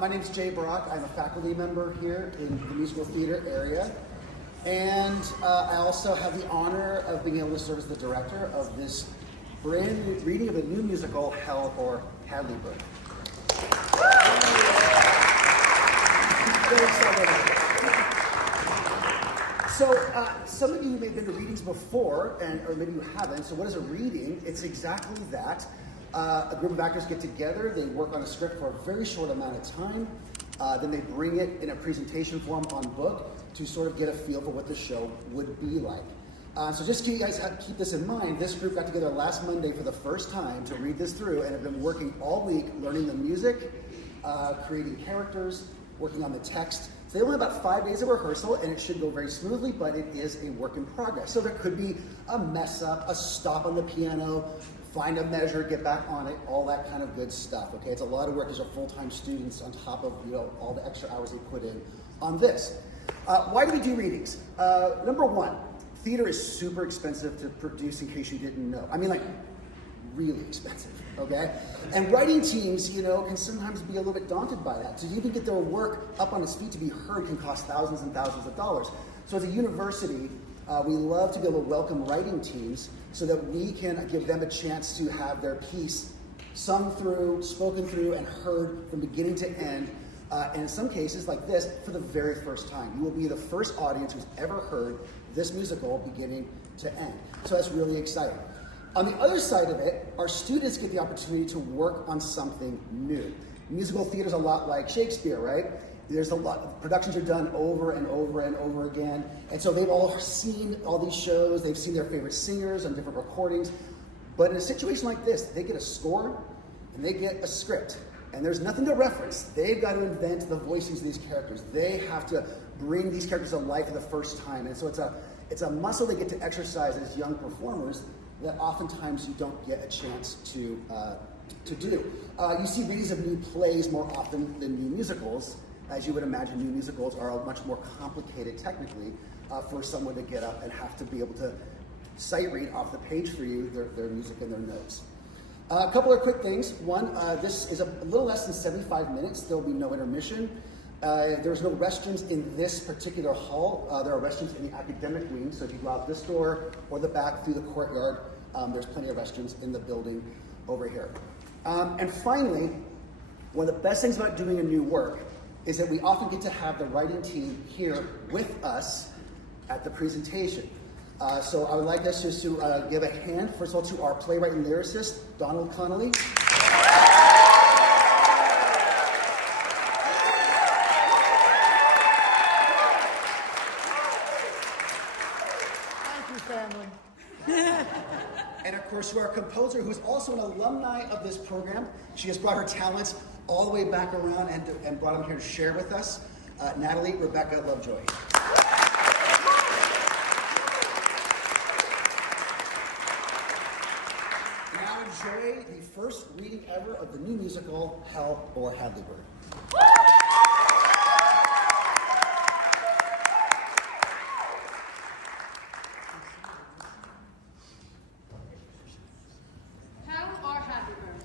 My name's Jay Brock. I'm a faculty member here in the musical theater area. And I also have the honor of being able to serve as the director of this brand new reading of the new musical, Hell or Hadleyburg. Very excited. So some of you may have been to readings before, or maybe you haven't. So what is a reading? It's exactly that. A group of actors get together, they work on a script for a very short amount of time, then they bring it in a presentation form on book to sort of get a feel for what the show would be like. So just so you guys keep this in mind, this group got together last Monday for the first time to read this through and have been working all week learning the music, creating characters, working on the text. So they only have about 5 days of rehearsal and it should go very smoothly, but it is a work in progress. So there could be a mess up, a stop on the piano, find a measure, get back on it, all that kind of good stuff, okay? It's a lot of work. These are full-time students on top of, all the extra hours they put in on this. Why do we do readings? Number one, theater is super expensive to produce, in case you didn't know. I mean, like, really expensive, okay? And writing teams, can sometimes be a little bit daunted by that. To even get their work up on its feet to be heard can cost thousands and thousands of dollars. So as a university, we love to be able to welcome writing teams so that we can give them a chance to have their piece sung through, spoken through, and heard from beginning to end. And in some cases, like this, for the very first time. You will be the first audience who's ever heard this musical beginning to end. So that's really exciting. On the other side of it, our students get the opportunity to work on something new. Musical theater is a lot like Shakespeare, right? There's a lot, productions are done over and over and over again. And so they've all seen all these shows, they've seen their favorite singers on different recordings. But in a situation like this, they get a score and they get a script. And there's nothing to reference. They've got to invent the voicings of these characters. They have to bring these characters to life for the first time. And so it's a muscle they get to exercise as young performers that oftentimes you don't get a chance to do. You see readings of new plays more often than new musicals. As you would imagine, new musicals are much more complicated technically for someone to get up and have to be able to sight read off the page for you their music and their notes. A couple of quick things. One, this is a little less than 75 minutes. There will be no intermission. There's no restrooms in this particular hall. There are restrooms in the academic wing, so if you go out this door or the back through the courtyard, there's plenty of restrooms in the building over here. And finally, one of the best things about doing a new work is that we often get to have the writing team here with us at the presentation. So I would like us just to give a hand, first of all, to our playwright and lyricist, Donald Connolly. Thank you, family. And of course, to our composer, who's also an alumni of this program. She has brought her talents all the way back around and brought them here to share with us, Natalie Rebecca Lovejoy. Now enjoy the first reading ever of the new musical, Hell or Hadleyburg. Hell or Hadleyburg,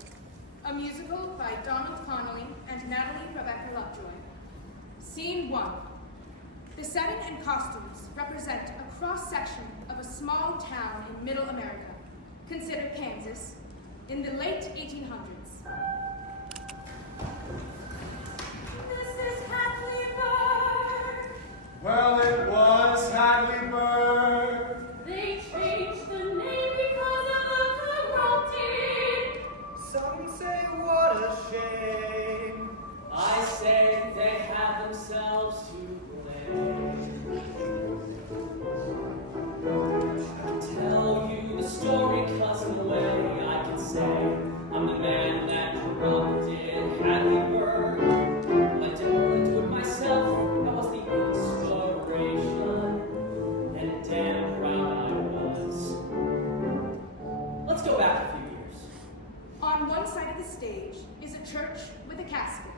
a musical by Donald Connolly and Natalie Rebecca Lovejoy. Scene 1. The setting and costumes represent a cross-section of a small town in Middle America, considered Kansas, in the late 1800s. This is Hadleyburg. Well, it was Hadleyburg. They changed the name because of the corrupted. Some say what a shame. I say they have themselves to blame. I'll tell you the story, cause in a way I can say I'm the man that corrupted Hadleyburg. I didn't want to do it myself, I was the inspiration, and damn proud I was. Let's go back a few years. On one side of the stage is a church with a casket.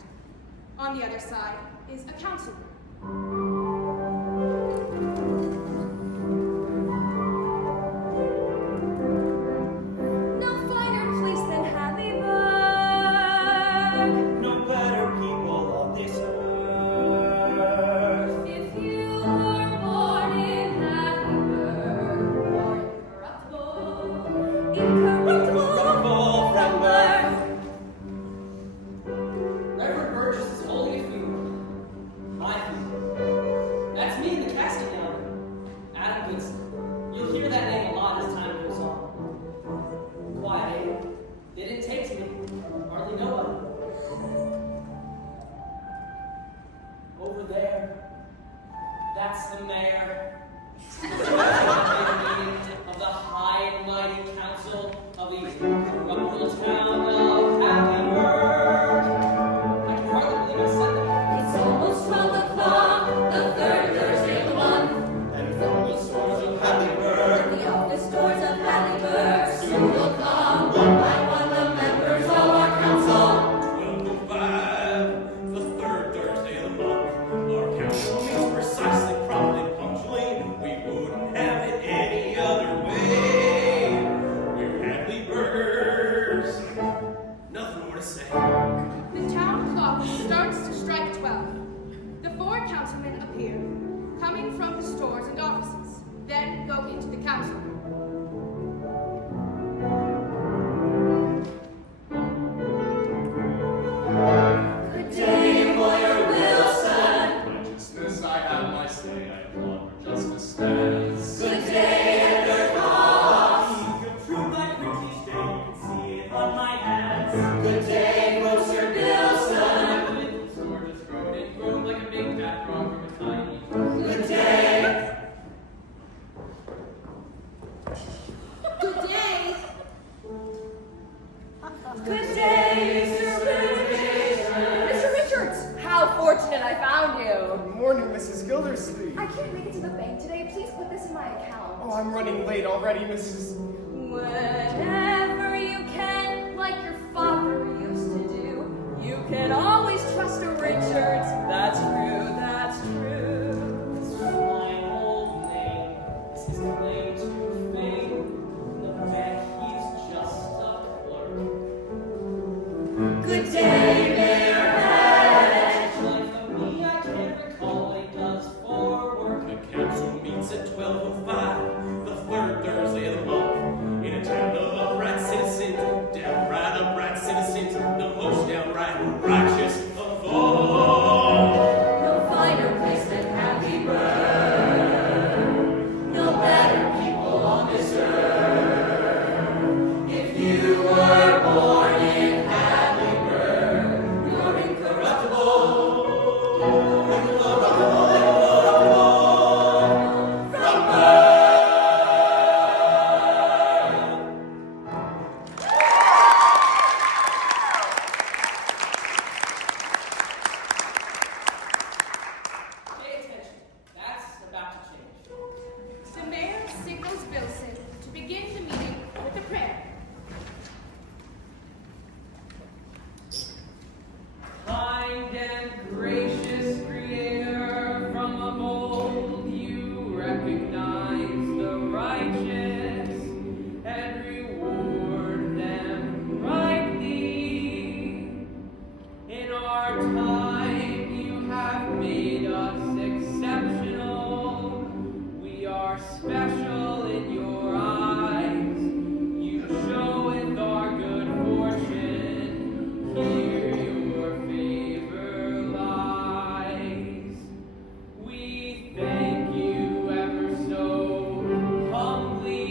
On the other side is a council room. No finer place than Hadleyburg. No better people on That's the mayor. Meeting of the high and mighty council of the incorruptible town of Hadleyburg. I can hardly believe I said that. It's almost 12 o'clock, the third Thursday of the month. And from the stores of Hadleyburg, The office doors of Hadleyburg soon will come. One by one, the members of our council. 12:05, the third Thursday of the month. Our council meets precisely, promptly, punctually. We wouldn't have it any other way. We're Hadleyburgers. Nothing more to say. The town clock starts to strike 12. The 4 councilmen appear, coming from the stores and offices, then go into the council room. Good day, Lawyer Wilson. righteousness, I have my say. I applaud where justice stands. Good day, Edgar Goff. You can prove my print each day. You can see it on my hands. Good day, Grocer Billson. The sword has grown and grown like a big fat frog from a tiny. Good day. Good day! Good day, Mr. Invocation. Mr. Richards, how fortunate I found you. Good morning, Mrs. Gildersleeve. I can't make it to the bank today. Please put this in my account. Oh, I'm running late already, Mrs. Whenever you can, like your father used to do, you can always trust a Richards. That's true, that's true. It's my old name. It's his claim to fame. The man, he's just a clerk. Good day, Mayor Hedge. Like of me, I can't recall what he does for work. The council meets at 12:05, the third Thursday of the month. In a town of upright citizens, downright upright citizens, the most downright righteous of all. No finer place than Hadleyburg. No better people on this earth. If you were born in Hadleyburg, you're incorruptible. From birth. Pay attention. That's about to change. The mayor signals Wilson to begin the meeting with a prayer. Kind and gracious Creator, from of old you recognize the righteous and reward them rightly. In our time you have made us exceptional. We are special in your eyes. You showeth our good fortune. Here your favor lies. We thank you ever so humbly.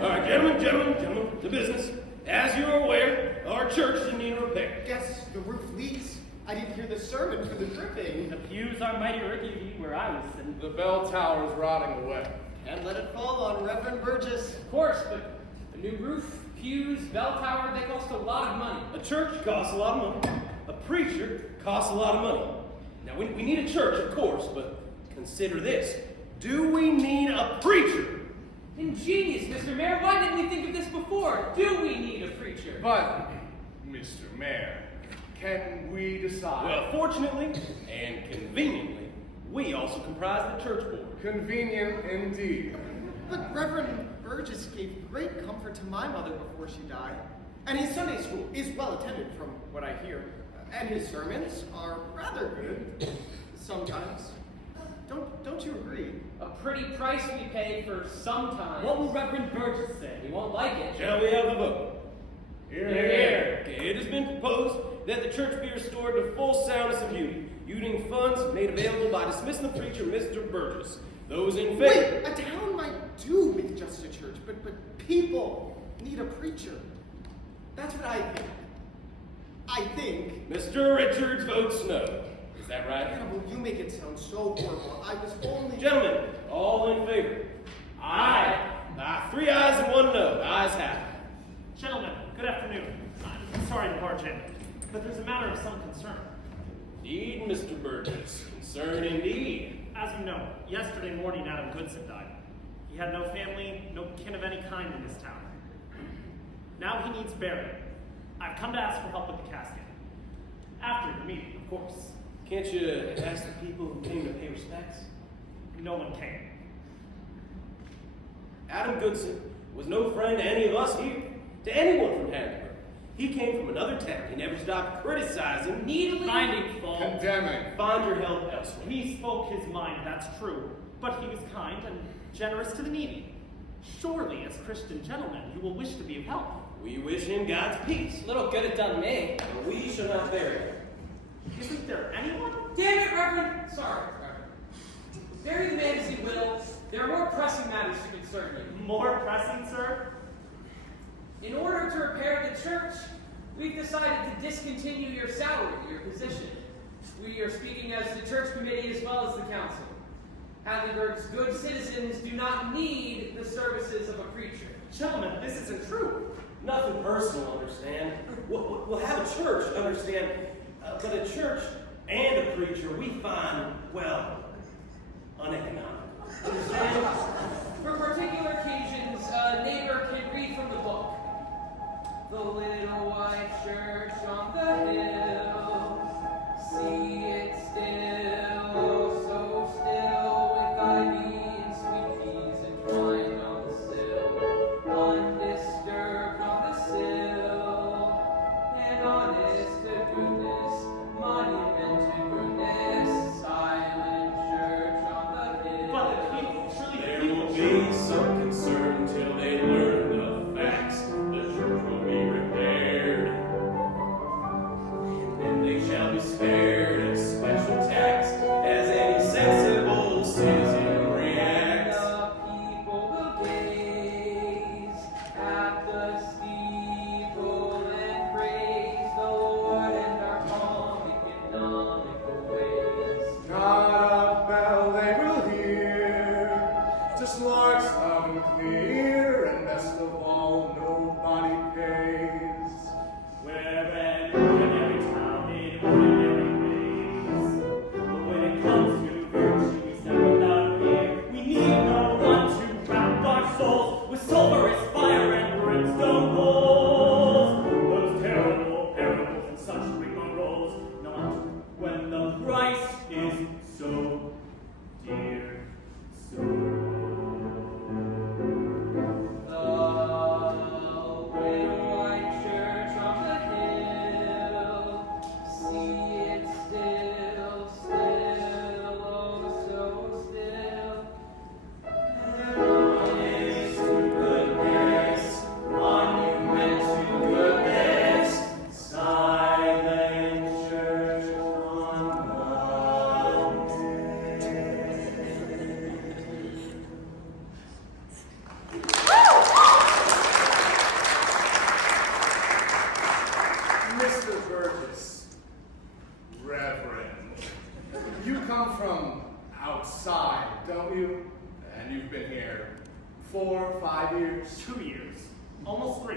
All right, gentlemen, to business. As you are aware, our church is in need of repair. Guess the roof leaks. I didn't hear the sermon for the dripping. The pews are mighty rickety where I was sitting. The bell tower is rotting away. And let it fall on Reverend Burgess. Of course, but a new roof, pews, bell tower, they cost a lot of money. A church costs a lot of money. A preacher costs a lot of money. Now, we need a church, of course, but consider this. Do we need a preacher? Ingenious, Mr. Mayor. Why didn't we think of this before? Do we need a preacher? But, Mr. Mayor, can we decide? Well, fortunately and conveniently, we also comprise the church board. Convenient indeed. But Reverend Burgess gave great comfort to my mother before she died. And his Sunday school is well attended from what I hear. And his sermons are rather good. Sometimes. Don't you agree? A pretty price we pay for sometimes. What will Reverend Burgess say? He won't like it. Shall we have the vote? Hear, hear. Okay, it has been proposed that the church be restored to full soundness and beauty, using funds made available by dismissing the preacher, Mr. Burgess. Those in favor? Wait, a town might do with just a church, but people need a preacher. That's what I think. I think... Mr. Richards votes no. Is that right? Hannibal, you make it sound so horrible. I was only... Gentlemen, all in favor? Aye. 3 ayes and 1 no. The ayes have it. Gentlemen, good afternoon. I'm sorry to barge in, but there's a matter of some concern. Indeed, Mr. Burgess. Concern indeed. As you know, yesterday morning Adam Goodson died. He had no family, no kin of any kind in this town. Now he needs burial. I've come to ask for help with the casket. After the meeting, of course. Can't you ask the people who came to pay respects? No one came. Adam Goodson was no friend to any of us here, to anyone from Hadleyburg. He came from another town. He never stopped criticizing, needling, Finding fault. Condemning. Find your help elsewhere. He spoke his mind, that's true, but he was kind and generous to the needy. Surely, as Christian gentlemen, you will wish to be of help. We wish him God's peace. Little good it done me. And we shall not bury him. Isn't there anyone? Damn it, Reverend! Sorry, Reverend. Bury the man as he will. There are more pressing matters to concern you. More pressing, sir? In order to repair the church, we've decided to discontinue your salary, your position. We are speaking as the church committee as well as the council. Hadleyburg's good citizens do not need the services of a preacher. Gentlemen, this isn't true. Nothing personal, understand? We'll have a church, understand? But a church and a preacher we find, well, uneconomical. Understand? For particular occasions, a neighbor can read from the book. The little white church on the hill, see it still, oh so still, with ivy and sweet peas entwined on the sill, undisturbed on the sill, and honest to goodness, monument to goodness, silent church on the hill. But the people, surely There the people will be some concern till they learn the facts. The church will be repaired. And then they shall be spared a special tax as any sensible citizen reacts. The people will gaze at the steeple and praise the Lord and our calm economical ways. Not a bell they will hear, just larks loud and clear, and best of all, nobody pays. We're an ordinary town in ordinary ways. But when it comes to virtues and without fear, we need no one to wrap our souls with sulphurous fire and brimstone coals. Those terrible parables and such rigmaroles, not when the price is so dear, so The little white church on the hill, see it still, still, oh so still. Honest to goodness, monument to goodness, silent church on the hill. Mr. Burgess, Reverend, you come from outside, don't you? And you've been here 4 or 5 years? 2 years, almost 3.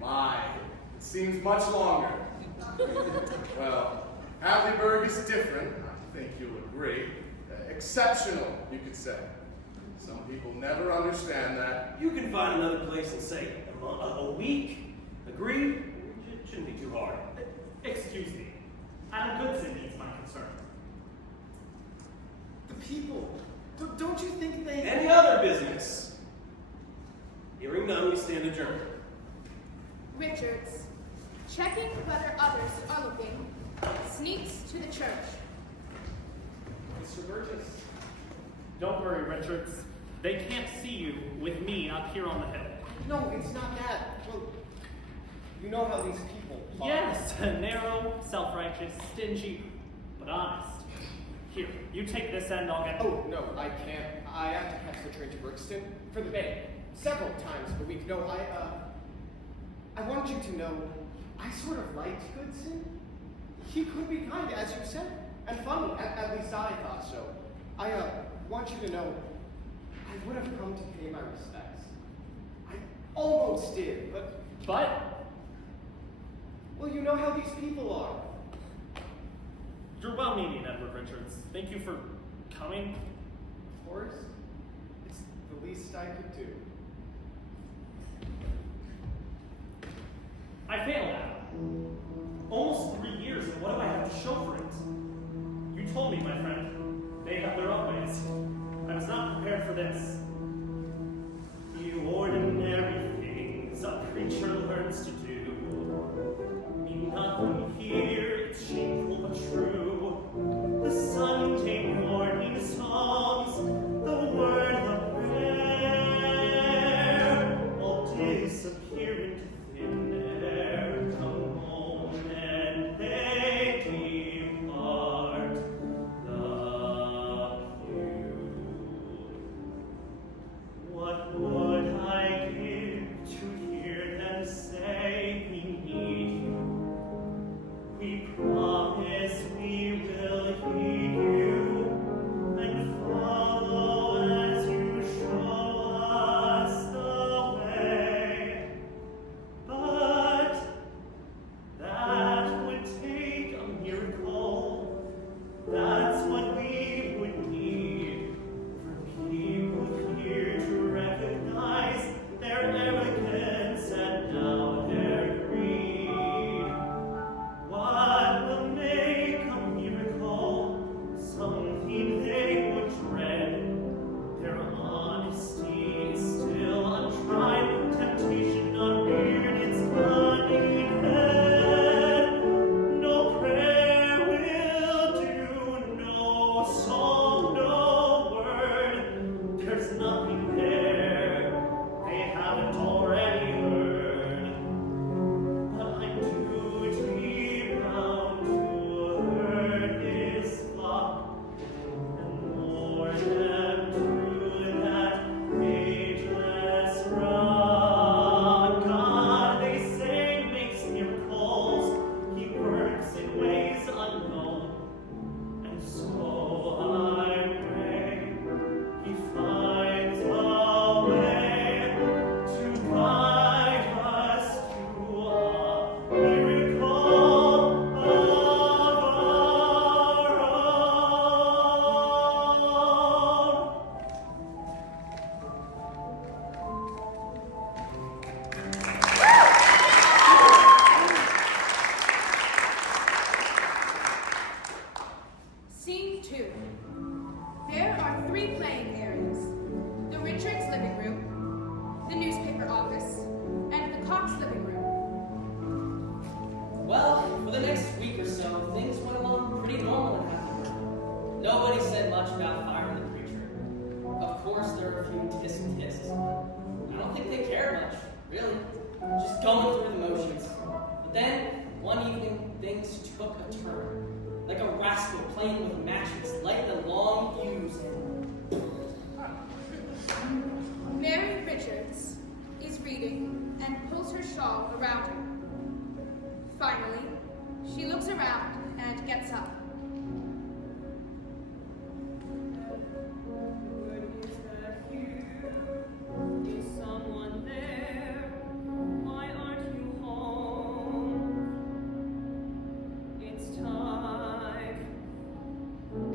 My, it seems much longer. Well, Hadleyburg is different, I think you'll agree. Exceptional, you could say. Some people never understand that. You can find another place in, say, a week. Agreed? It shouldn't be too hard. Excuse me. Adam Goodson needs my concern. The people, don't you think they... Any other business? Hearing none, we stand adjourned. Richards, checking whether others are looking, sneaks to the church. Mr. Burgess. Don't worry, Richards. They can't see you with me up here on the hill. No, it's not that. Well, you know how these people are. Yes, narrow, self-righteous, stingy, but honest. Here, you take this end, I'll get... Oh, no, I can't. I have to catch the train to Brixton for the bay several times a week. No, I want you to know I sort of liked Goodson. He could be kind, as you said, and funny. At least I thought so. I want you to know, I would have come to pay my respects. I almost did, but... Well, you know how these people are. You're well-meaning, Edward Richards. Thank you for coming. Of course, it's the least I could do. I failed at it. Almost 3 years, and what do I have to show for it? You told me, my friend, they have their own ways. I was not prepared for this. The ordinary things a preacher learns to do mean nothing here, it's shameful but true. The Sunday morning songs, the word, the prayer, all disappear into thin air. Come home and they depart the pew. What would I give to hear them say we need you? We promise we will heed you and follow as you show us the way. But that would take a miracle. That's what we would need for people here to recognize their arrogance and now their greed. What will make a miracle? Something they would dread. Their honesty is still untried. Temptation not reared its cunning head. No prayer will do, no song, no word. There's nothing there they haven't already heard. But I'm too deep down to hurt this flock and lure them to that ageless rock. God, they say, makes miracles. He works in ways unknown. And so I pray he finds a way to guide us to a miracle of our own. Scene 2. There are 3 playing areas. The Richards living room, the newspaper office, and the Cox living room. Well, for the next week or so, things went along pretty normal in Hadleyburg. Nobody said much about firing the preacher. Of course, there were a few tiss and hisses, but I don't think they cared much, really. Just going through the motions. But then, one evening, things took a turn. Like a rascal playing with matches, lighting a long fuse and... Mary Richards is reading and pulls her shawl around her. Finally, she looks around and gets up. Is that you? Is someone there? Why aren't you home? It's time.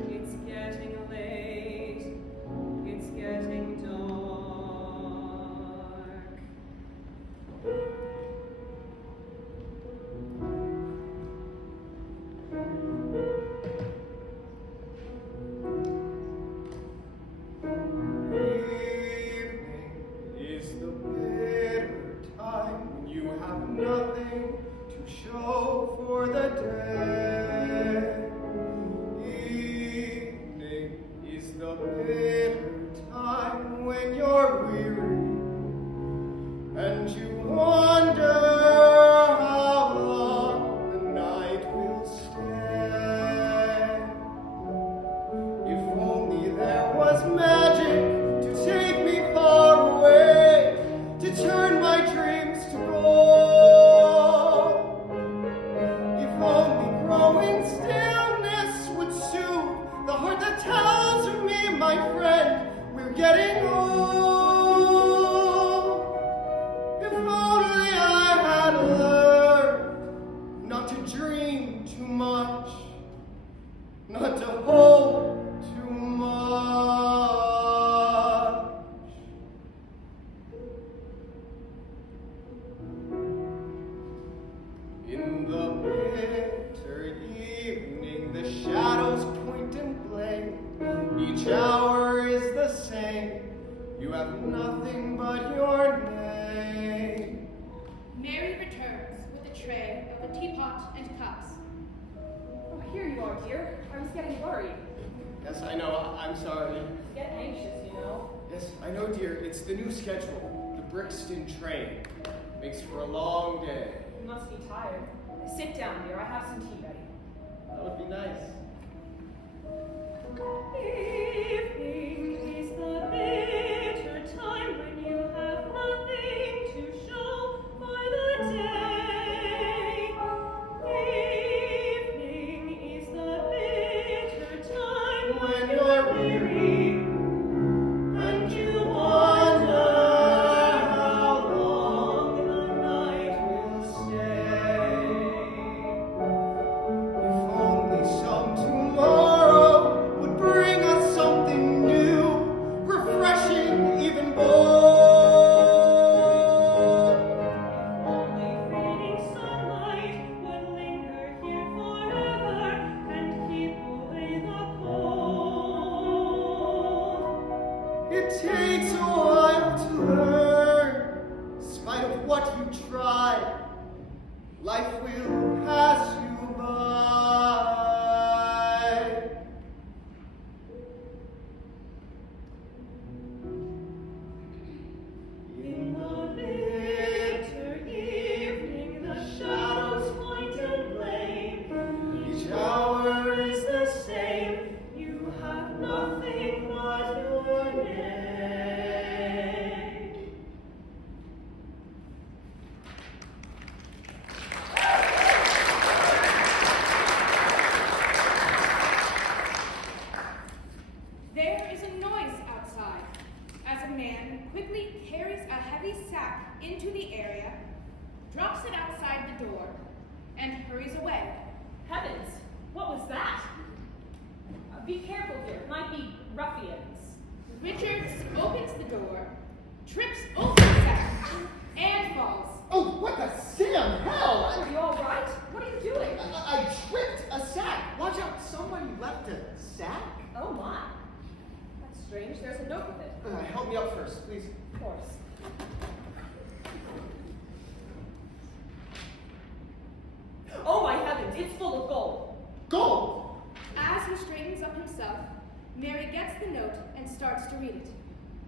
It's getting late. It's getting dark. Evening is the bitter time when you have nothing to show for the day. Evening is the bitter time when you're weary and you wonder how long the night will stay. If only there was magic to take me far away, to turn my dreams to gold. to hold too much. In the bitter evening, the shadows point and blame. Each hour is the same. You have nothing but your name. Mary returns with a tray of a teapot and cups. Oh, here you are, dear. I was getting worried. Yes, I know. I'm sorry. Get anxious, you know. Yes, I know, dear. It's the new schedule. The Brixton train. Makes for a long day. You must be tired. Sit down, dear. I have some tea ready. That would be nice. Evening is the bitter time when you have nothing to show for the day. Evening is the bitter time when you're weary and you wonder how long the night will stay. If only some tomorrow would bring us something new, refreshing, even bold. Only fading sunlight would linger here forever and keep away the cold. It takes a while to learn, in spite of what you try. Life will pass you by. In the bitter evening, the shadows point and blame. Each hour is the same. You have nothing but your name. There is a noise outside as a man quickly carries a heavy sack into the area, drops it outside the door, and hurries away. Heavens, what was that? Be careful, dear. It might be ruffians. Richards opens the door, trips over the sack, and falls. Oh, what the Sam hell! Are you all right? What are you doing? I tripped a sack. Watch out, somebody left a sack? Oh my. That's strange. There's a note with it. Help me up first, please. Of course. Oh my heavens, it's full of gold. Gold! As he straightens up himself, Mary gets the note and starts to read it.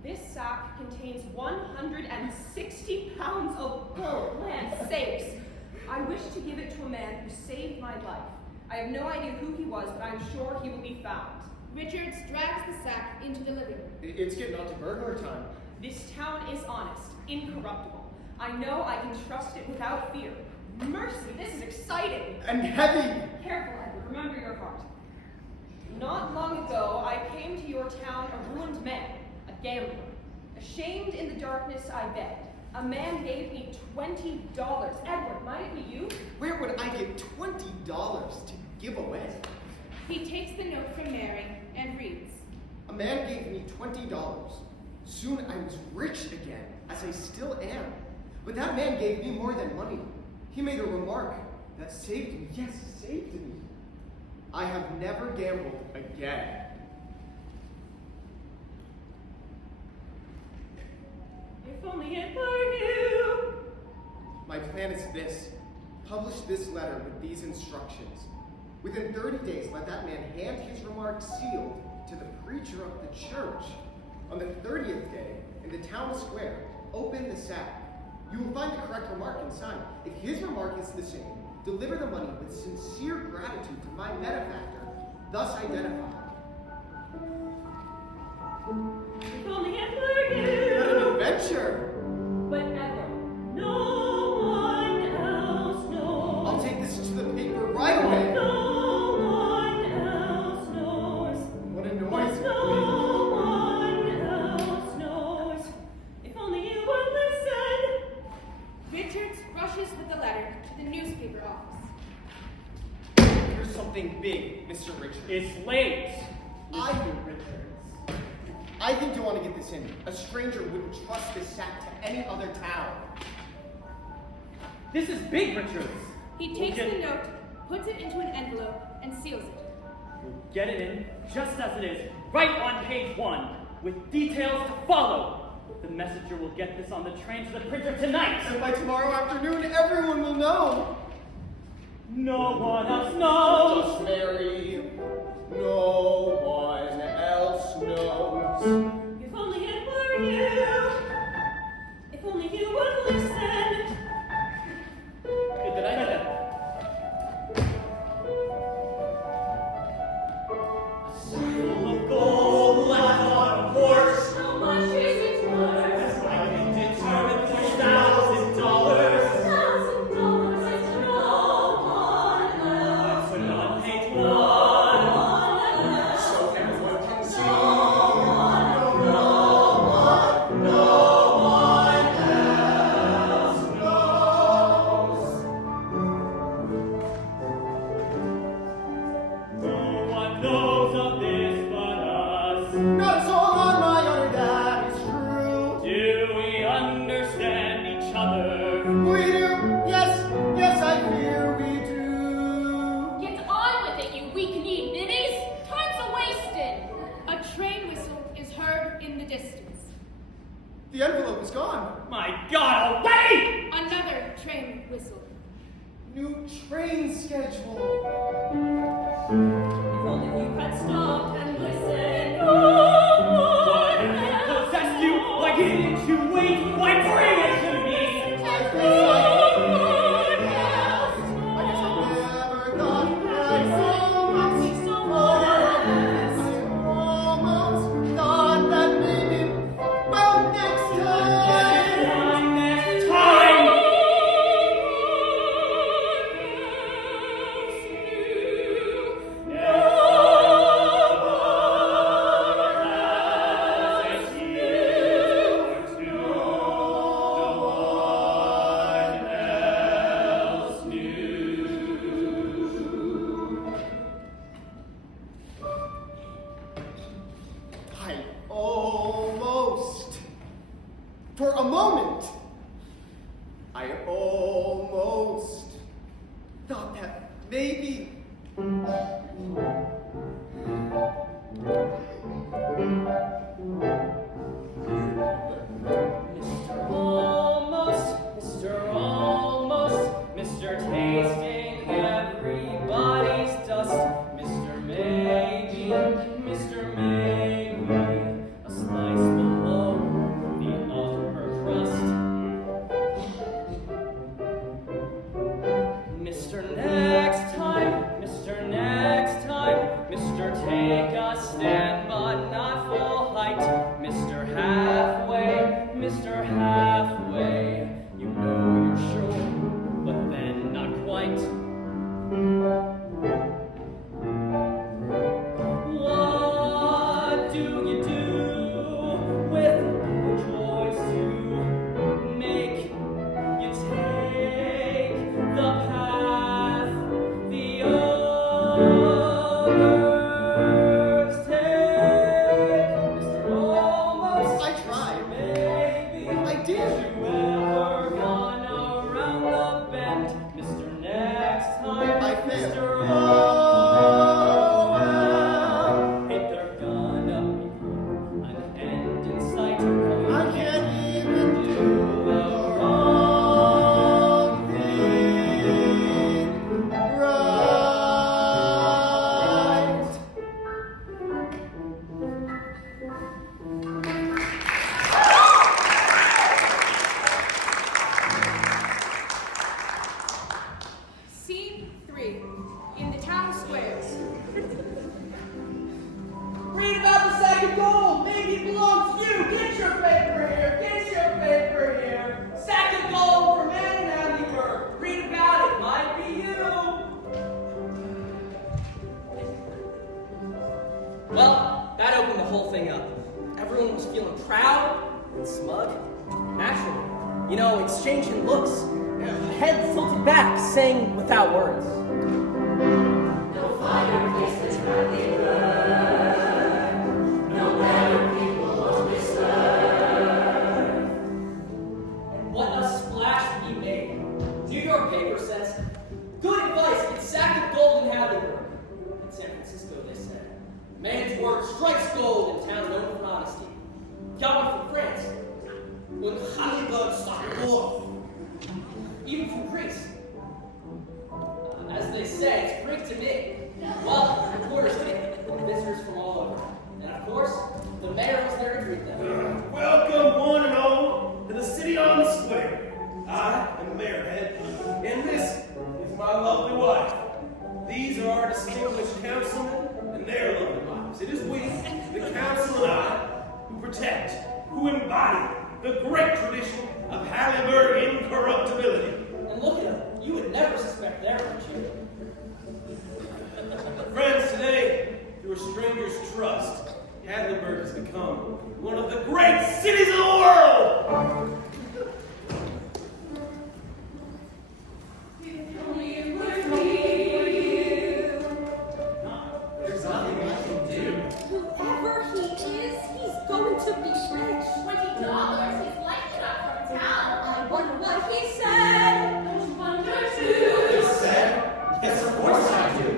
This sack contains 160 pounds of gold. Land sakes. I wish to give it to a man who saved my life. I have no idea who he was, but I'm sure he will be found. Richards drags the sack into the living room. It's getting on to burglar time. This town is honest, incorruptible. I know I can trust it without fear. Mercy, this is exciting. And heavy! Careful, Edward, remember your heart. Not long ago, I came to your town a ruined man, a gambler. Ashamed in the darkness, I begged. A man gave me $20. Edward, might it be you? Where would I get $20 to give away? He takes the note from Mary and reads. A man gave me $20. Soon I was rich again, as I still am. But that man gave me more than money. He made a remark that saved me. Yes, saved me. I have never gambled again. If only it were you. My plan is this. Publish this letter with these instructions. Within 30 days, let that man hand his remark sealed to the preacher of the church. On the 30th day, in the town square, open the sack. You will find the correct remark inside. If his remark is the same, deliver the money with sincere gratitude to my benefactor, thus identified. If only it were you. What an adventure! But Edward, no one else knows. I'll take this to the paper right away. No one else knows. What a noise. No one else knows. If only you would listen. Richards rushes with the letter to the newspaper office. after something big, Mr. Richards. It's late, Mr. Richards. I think you want to get this in. A stranger wouldn't trust this sack to any other town. This is big, Richards. He takes the note, puts it into an envelope, and seals it. We'll get it in just as it is, right on page 1, with details to follow. The messenger will get this on the train to the printer tonight. And by tomorrow afternoon, everyone will know. No one else knows. Just Mary. No one else knows. If only it were you. If only you would listen. Did I get that? Full of gold left on a horse. How much is it worth? That's why we determined $3,000. $1,000 is no on earth. Put it on page 1. So everyone can see. No one knows of this but us. Not a soul on my honor, that is true. Do we understand each other? We do. Yes, I fear we do. Get on with it, you weak-kneed ninnies! Time's a-wasted! A train whistle is heard in the distance. The envelope is gone. My God, already! Another train whistle. New train schedule. If only you had stopped and listened. What has possessed you? Why didn't you wait? Why bring it to me? I guess I never thought I almost thought that maybe, well, next time. Next time! I almost, for a moment, I almost thought that maybe. Mr. Almost, Mr. Tasting everybody's dust, Mr. Maybe, a slice below the upper crust. Mr. Next time, Mr. Take a stand but not full height, Mr. Halfway, you know you're sure, but then not quite. What do you do with choice you make? You take the path the others take. Mr. Almost, I tried. maybe. I did. You ever gone around the bend, Mr. Next time? I failed. Mr. Oh, well. Ain't there gonna be an end in sight? I can't even do the wrong thing right. Scene 3. In the town squares. Read about the sack of gold. Maybe it belongs to you. Get your paper here. Get your paper here. Sack of gold for man in Hadleyburg. Read about it. Might be you. Well, that opened the whole thing up. Everyone was feeling proud and smug. Naturally. You know, exchanging looks. Head tilted back, saying without words. finer place than Hadleyburg. No better people won't disturb. And what a splash we made. New York paper says, good advice, get sacked of gold in Hadleyburg. In San Francisco, they said, man's word strikes gold in town known for honesty. Calvin from France, when Hadleyburg struck gold. Even from Greece. As they say, it's Greek to me. Well, reporters came, and visitors from all over. And of course, the mayor was there to greet them. Welcome, one and all, to the city on the square. I am Mayor Hedge, and this is my lovely wife. These are our distinguished councilmen and their lovely wives. It is we, the council and I, who protect, who embody the great tradition of Hadleyburg incorruptibility. And look at them. You would never suspect their friendship. Friends, today, through a stranger's trust, Hadleyburg has become one of the great cities of the world! There's nothing I can do. Whoever he is, he's going to be rich. $20, he's likely not from town. I wonder what he said. Don't you wonder too? He said, yes, of course I do.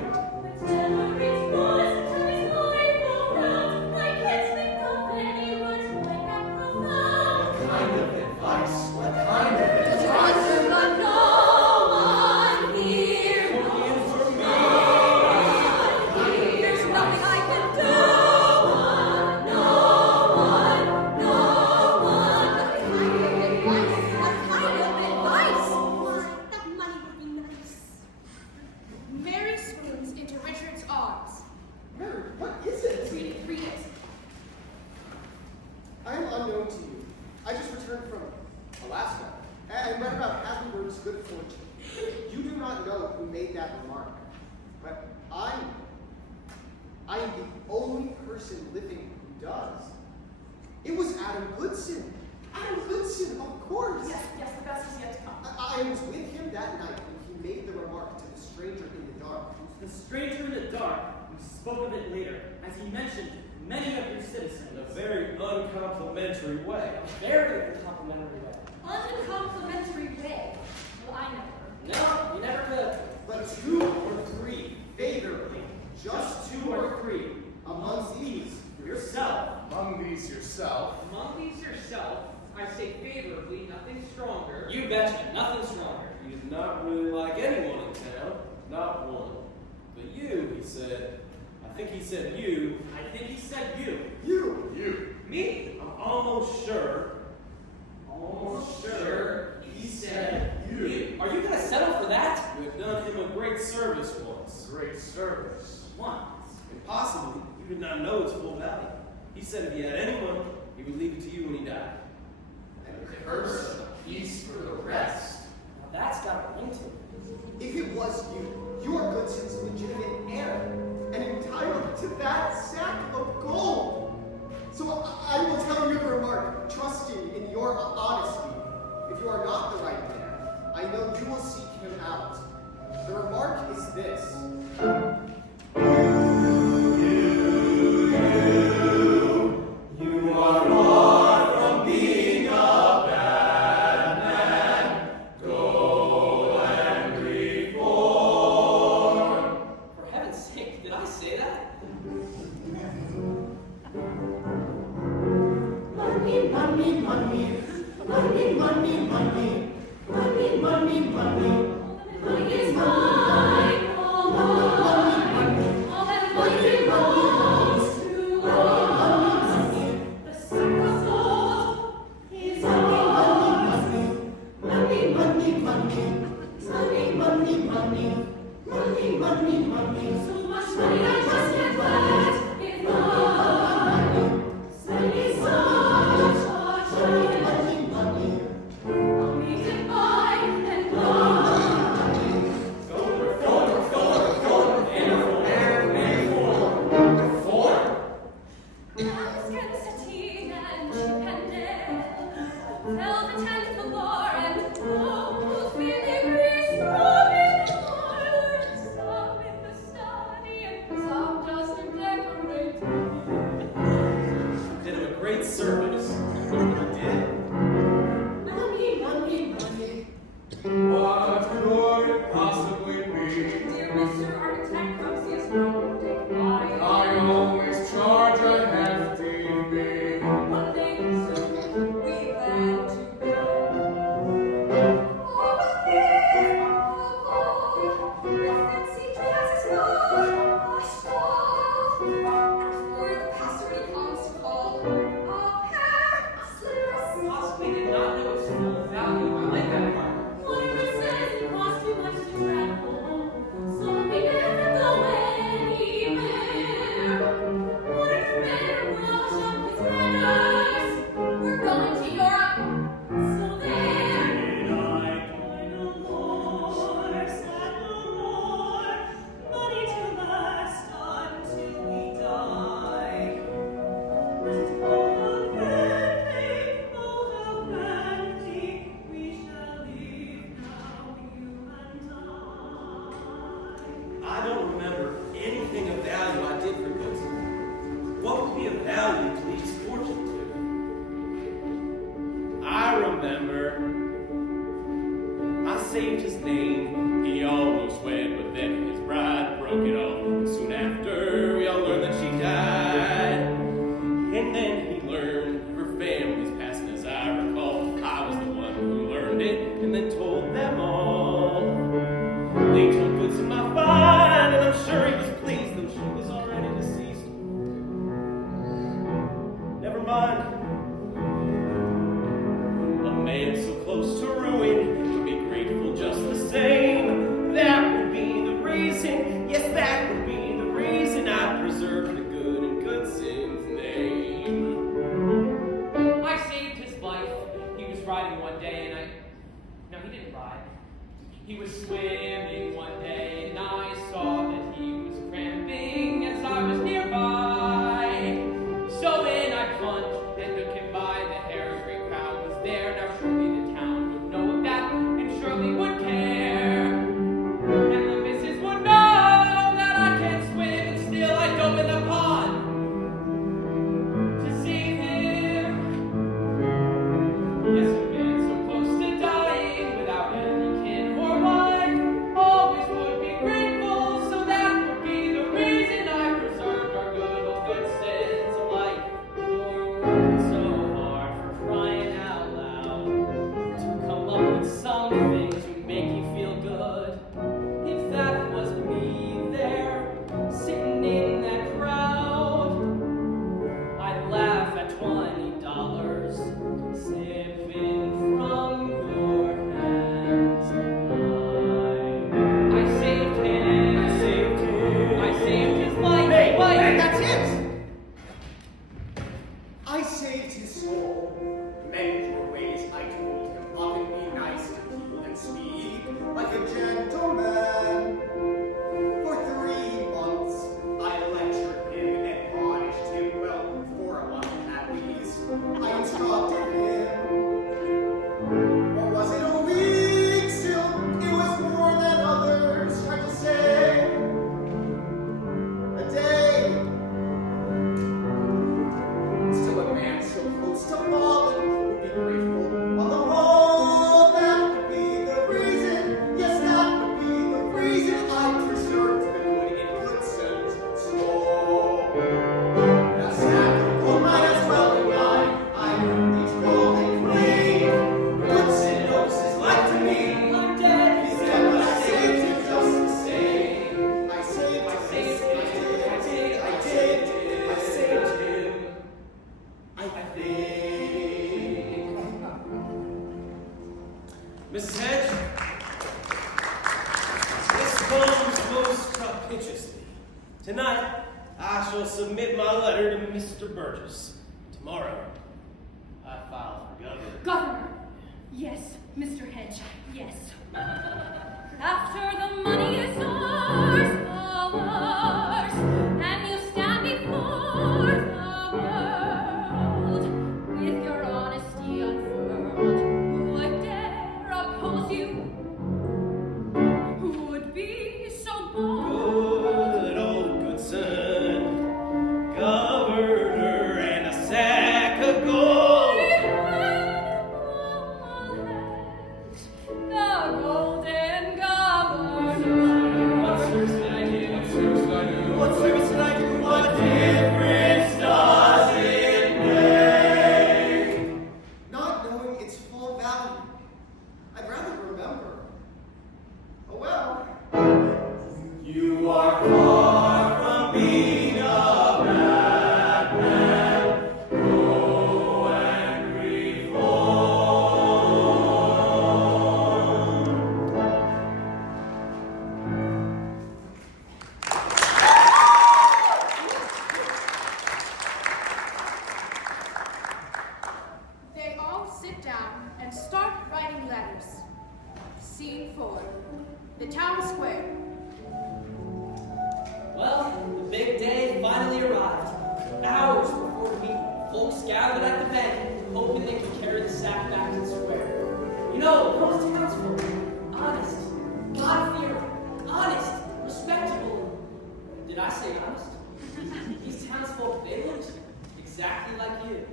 Whichever it was, till his life all round, my kids think of any words like that profound. What kind of advice? What kind of advice? But no one here. No one here. There's nothing I can do. No one. What kind of advice? That money would be nice. Mary swoons into Richard's arms. Mary, what is it? Read it. I am unknown to you. I just returned from Alaska and read about Hadleyburg's good fortune. You do not know who made that remark, but I am the only person living who does. It was Adam Goodson. Adam Goodson, of course. Yes, the best is yet to come. I was with him that night when he made the remark to the stranger in the dark. The stranger in the dark, who spoke of it later, as he mentioned many of your citizens. In a very uncomplimentary way. Very uncomplimentary way. Uncomplimentary way. Well, I never. No, you never could. But 2 or 3 favorably, just 2 or 3 amongst these Yourself. Among these yourself. Among these yourself, I say favorably, nothing stronger. You betcha, nothing stronger. He did not really like anyone in town, not one. But you, he said. I think he said you. I think he said you. You. Me? I'm almost sure. He said You. Are you gonna settle for that? You had done him a great service once. Great service. Once. And possibly, you did not know its full value. He said if he had anyone, he would leave it to you when he died. And a curse and a peace for the rest. Now that's got a ring to it. If it was you are Goodson's legitimate heir, and entitled to that sack of gold. So I will tell you the remark, trusting in your honesty. If you are not the right man, I know you will seek him out. The remark is this. You are far from being a bad man. Go and reform. For heaven's sake, did I say that? Money, money, money. Money, money, money. Money, money, money. Money is mine. All mine. All that money belongs to us. The sack of gold is ours. Money, money, money. Money, money, money. Money, money, money. So much money I just can't let it run. Spending such money. Money. I'll make it mine and gone. Satin and candle, velvet and velour and gold, filigree, some in the parlor, some in the study, and could it possibly be? Dear Mr. Architect, come see us now. Why? I always charge a hefty fee. One day soon we plan to build. All the things with fancy dresses full, and for the pastor comes to call a pair of slippers. Possibly did not know its full value. I like that part. Whatever it says, it costs too much to travel, so we never go anywhere. Whatever better, we'll shop with letters. We're going to Europe, so there. Did I find no more, sad no more, money to last until we die? And oh, empty, oh, how empty we shall leave now, you and I. I don't remember anything of value I did for Goodson. What would be of value to leave his fortune to? I remember. I saved his name. He almost wed, but then his bride broke it off. And soon after, we all learned that she died. And then he learned her family's passing, as I recall. I was the one who learned it and then told them all. They told Goodson my fine, and I'm sure he was pleased, though she was already deceased. Never mind. A man so close to ruin would be grateful just the same. That would be the reason, yes, that would be the reason I preserved the good in Goodson's name. I saved his life. He was riding one day and No, he didn't ride. He was swimming one day and I saw that he was cramping as I was nearby. So in I plunged and took him by the hair. A great crowd was there. Now surely the town would know of that and surely would care. And the missus would know that I can't swim and still I dove in the pond to save him. Yes, a man so close to dying without any kin or wife always would be grateful, so that would be the reason I preserved our good old Goodson's life. You're working so hard for crying out loud to come up with something to make you feel good. If that was me there, sitting in that crowd, I'd laugh at $20 slipping from your hands. I saved him. I saved him. I saved his life. Hey, life. hey, that's it! I saved his soul. Mend your ways, I told him. Often be nice to people and speak like a gentleman. For 3 months, I lectured him and admonished him. Well, for a month at least, I instructed him. Or was it a week? Still, it was more than others tried to say. A day. Still, a man so close to falling would be grateful. On the whole, that would be the reason. Yes, that would be the reason I preserved the good in Goodson's soul. Now, Sackville might as well be mine. I earned each golden queen. Goodson owes his life to me. I'm dead. He's dead, but I saved him just the same. I saved him. I think. Mrs. Hedge, this comes most propitiously. Tonight, I shall submit my letter to Mr. Burgess. Tomorrow, I file for governor. Governor. Yes, Mr. Hedge, yes. After the money is ours, and you stand before the world with your honesty unfurled, who would dare oppose you? Who would be so bold? Good old Goodson, governor and a sack of town square. Well, the big day finally arrived. Hours before the meeting, folks gathered at the bank, hoping they could carry the sack back to the square. You know, those townsfolk, honest, God-fearing, honest, respectable. Did I say honest? These townsfolk, they looked exactly like you.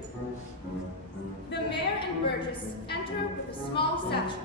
The mayor and Burgess enter with a small satchel.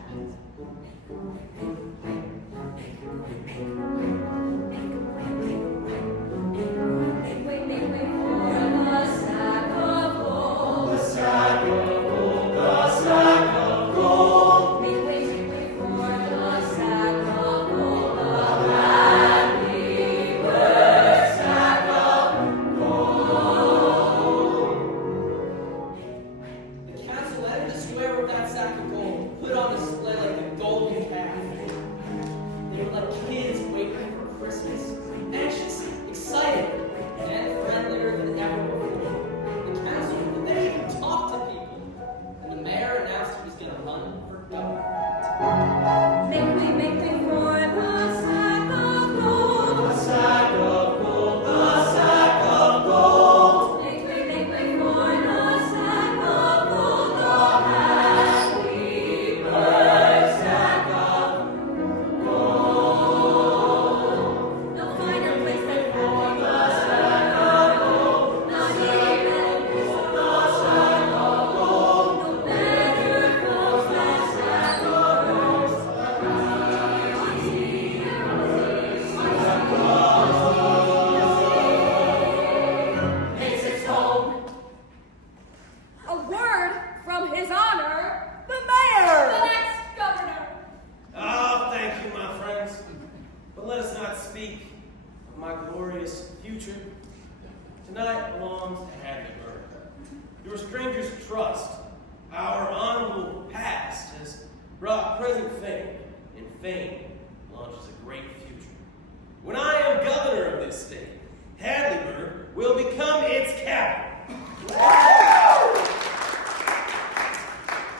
Hadleyburg will become its capital.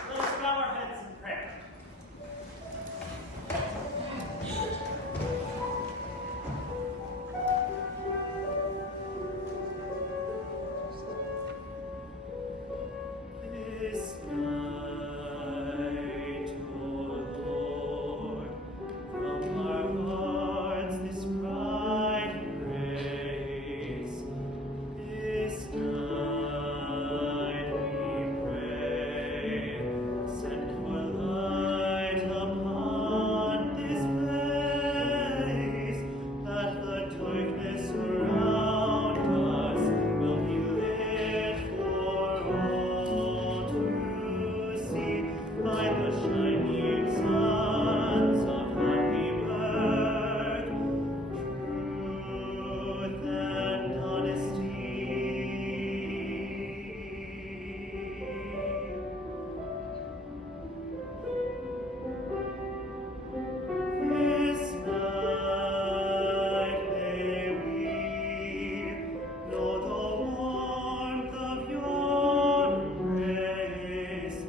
Let's bow our heads in prayer. This night, O Lord, from our hearts this pride embrace. This night we pray, send your light upon this place, that the darkness around us will be lit for all to see by the shining suns of Hadleyburg. Truth and honesty. This night may we know the warmth of your embrace,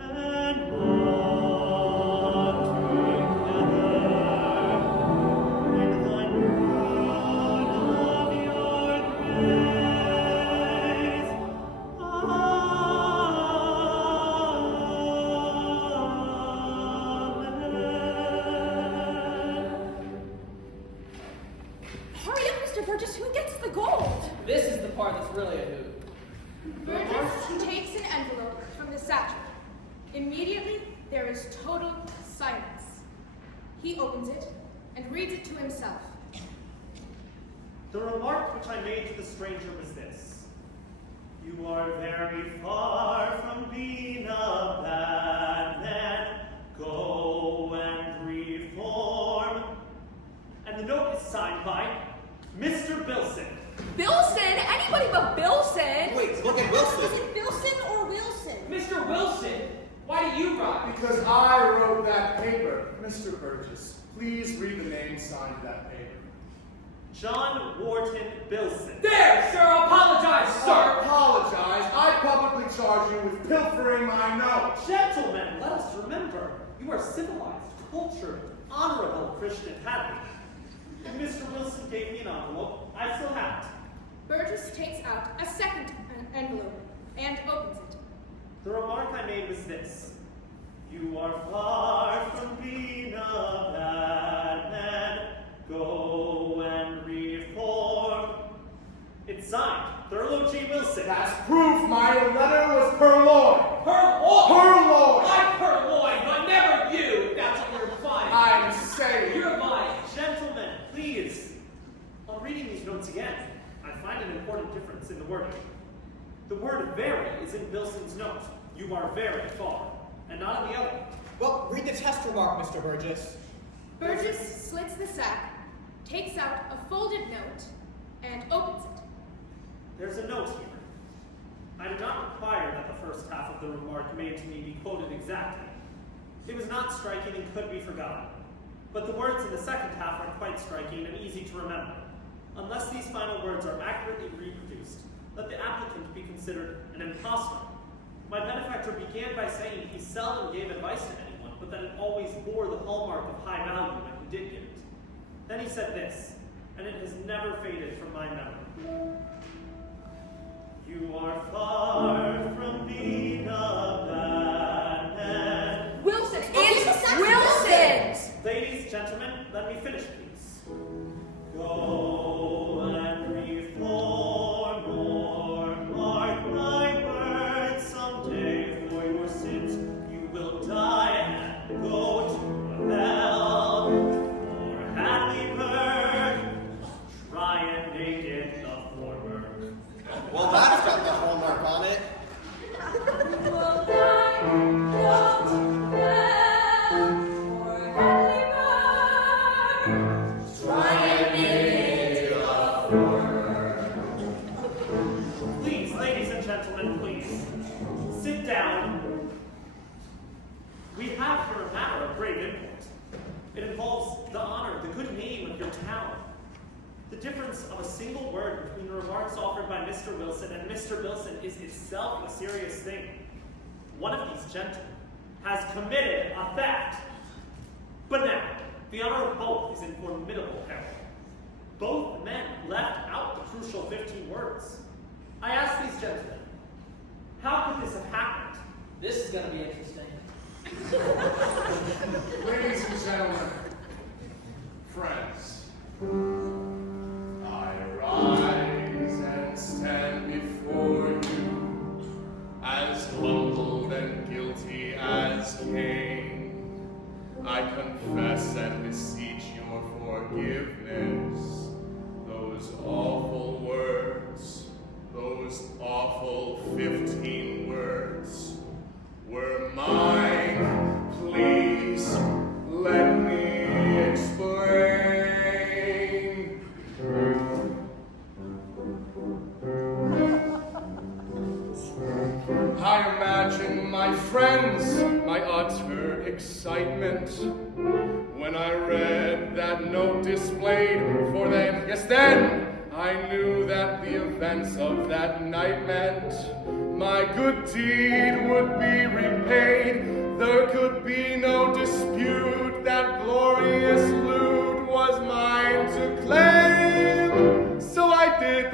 and walk together in the noon of your grace. Amen. Hurry up, Mr. Burgess. Who gets the gold? This is the part that's really a hoot. Burgess takes an envelope from the satchel. Immediately, there is total silence. He opens it and reads it to himself. The remark which I made to the stranger was this: you are very far from being a bad man. Go and reform. And the note is signed by Mr. Bilson. Bilson? Anybody but Bilson? Wait, look at Wilson. Is it Bilson or Wilson? Mr. Wilson, why do you write? Because I wrote that paper. Mr. Burgess, please read the name signed to that paper. John Wharton Bilson. There, sir, apologize, I sir. apologize. I publicly charge you with pilfering my notes. Gentlemen, let us remember, you are civilized, cultured, Honorable Christian Hadley. Mr. Wilson gave me an envelope. I still have it. Burgess takes out a second envelope and opens it. The remark I made was this. You are far from being a bad man. Go and reform. It's signed, Thurlow G. Wilson. That's proof my letter was purloined. Purloined? Purloined! I purloined, but never you, if that's what you're implying. I'm saying. You're lying. Gentlemen, please. On reading these notes again, I find an important difference in the wording. The word very is in Wilson's note. You are very far. And not in the other. Well, read the test remark, Mr. Burgess. Burgess slits the sack, takes out a folded note, and opens it. There's a note here. I did not require that the first half of the remark made to me be quoted exactly. It was not striking and could be forgotten. But the words in the second half are quite striking and easy to remember. Unless these final words are accurately reproduced, let the applicant be considered an impostor. My benefactor began by saying he seldom gave advice to anyone, but that it always bore the hallmark of high value when he did give it. Then he said this, and it has never faded from my memory. You are far from being a bad man. Wilson! It's Wilson! Ladies, gentlemen, let me finish, please. Go and reform or mark my words. Someday for your sins you will die and go to hell. For Hadleyburg, try and make it the former. Well, that's got the hallmark on it. Will die, go to hell. For Hadleyburg, try and make it the former. Please, ladies and gentlemen, please, sit down. We have here a matter of great import. It involves the honor, the good name of your town. The difference of a single word between the remarks offered by Mr. Wilson and Mr. Wilson is itself a serious thing. One of these gentlemen has committed a theft. But now, the honor of both is in formidable peril. Both men left out the crucial 15 words. I ask these gentlemen, how could this have happened? This is going to be interesting. Ladies and gentlemen, friends, I rise and stand before you as humbled and guilty as Cain. I confess and beseech your forgiveness. Those awful words, those awful 15 words were mine. Please let me explain. I imagine, my friends, my utter excitement when I read that note displayed for them. Yes, then I knew that the events of that night meant my good deed would be repaid. There could be no dispute that glorious loot was mine to claim. So I did.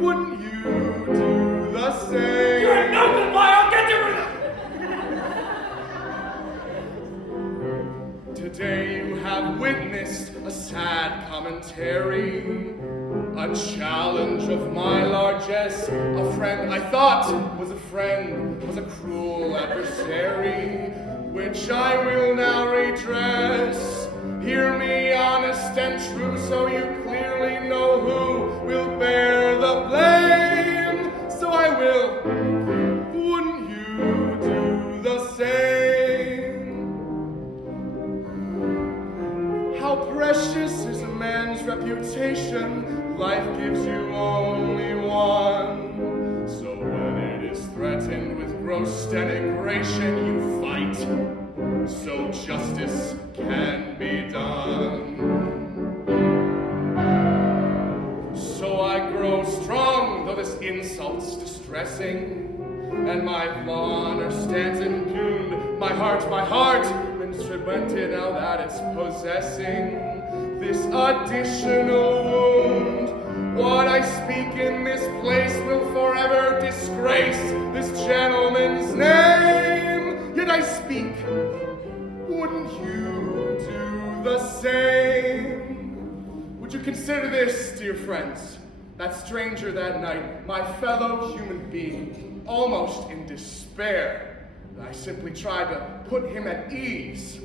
Wouldn't you do the same? You're a no-good boy, I'll get you rid of. Today you have witnessed a sad commentary, a challenge of my largesse. A friend I thought was a friend was a cruel adversary, which I will now redress. Hear me honest and true, so you clearly know who will bear the blame. So I will. Wouldn't you do the same? How precious is a man's reputation? Life gives you only one. So when it is threatened with gross denigration, you fight, so justice can be done. So I grow strong, though this insult's distressing, and my honor stands impugned. My heart, instrumented now that it's possessing this additional wound. What I speak in this place will forever disgrace this gentleman's name. Yet I speak, wouldn't you do the same? Would you consider this, dear friends, that stranger that night, my fellow human being, almost in despair? I simply tried to put him at ease,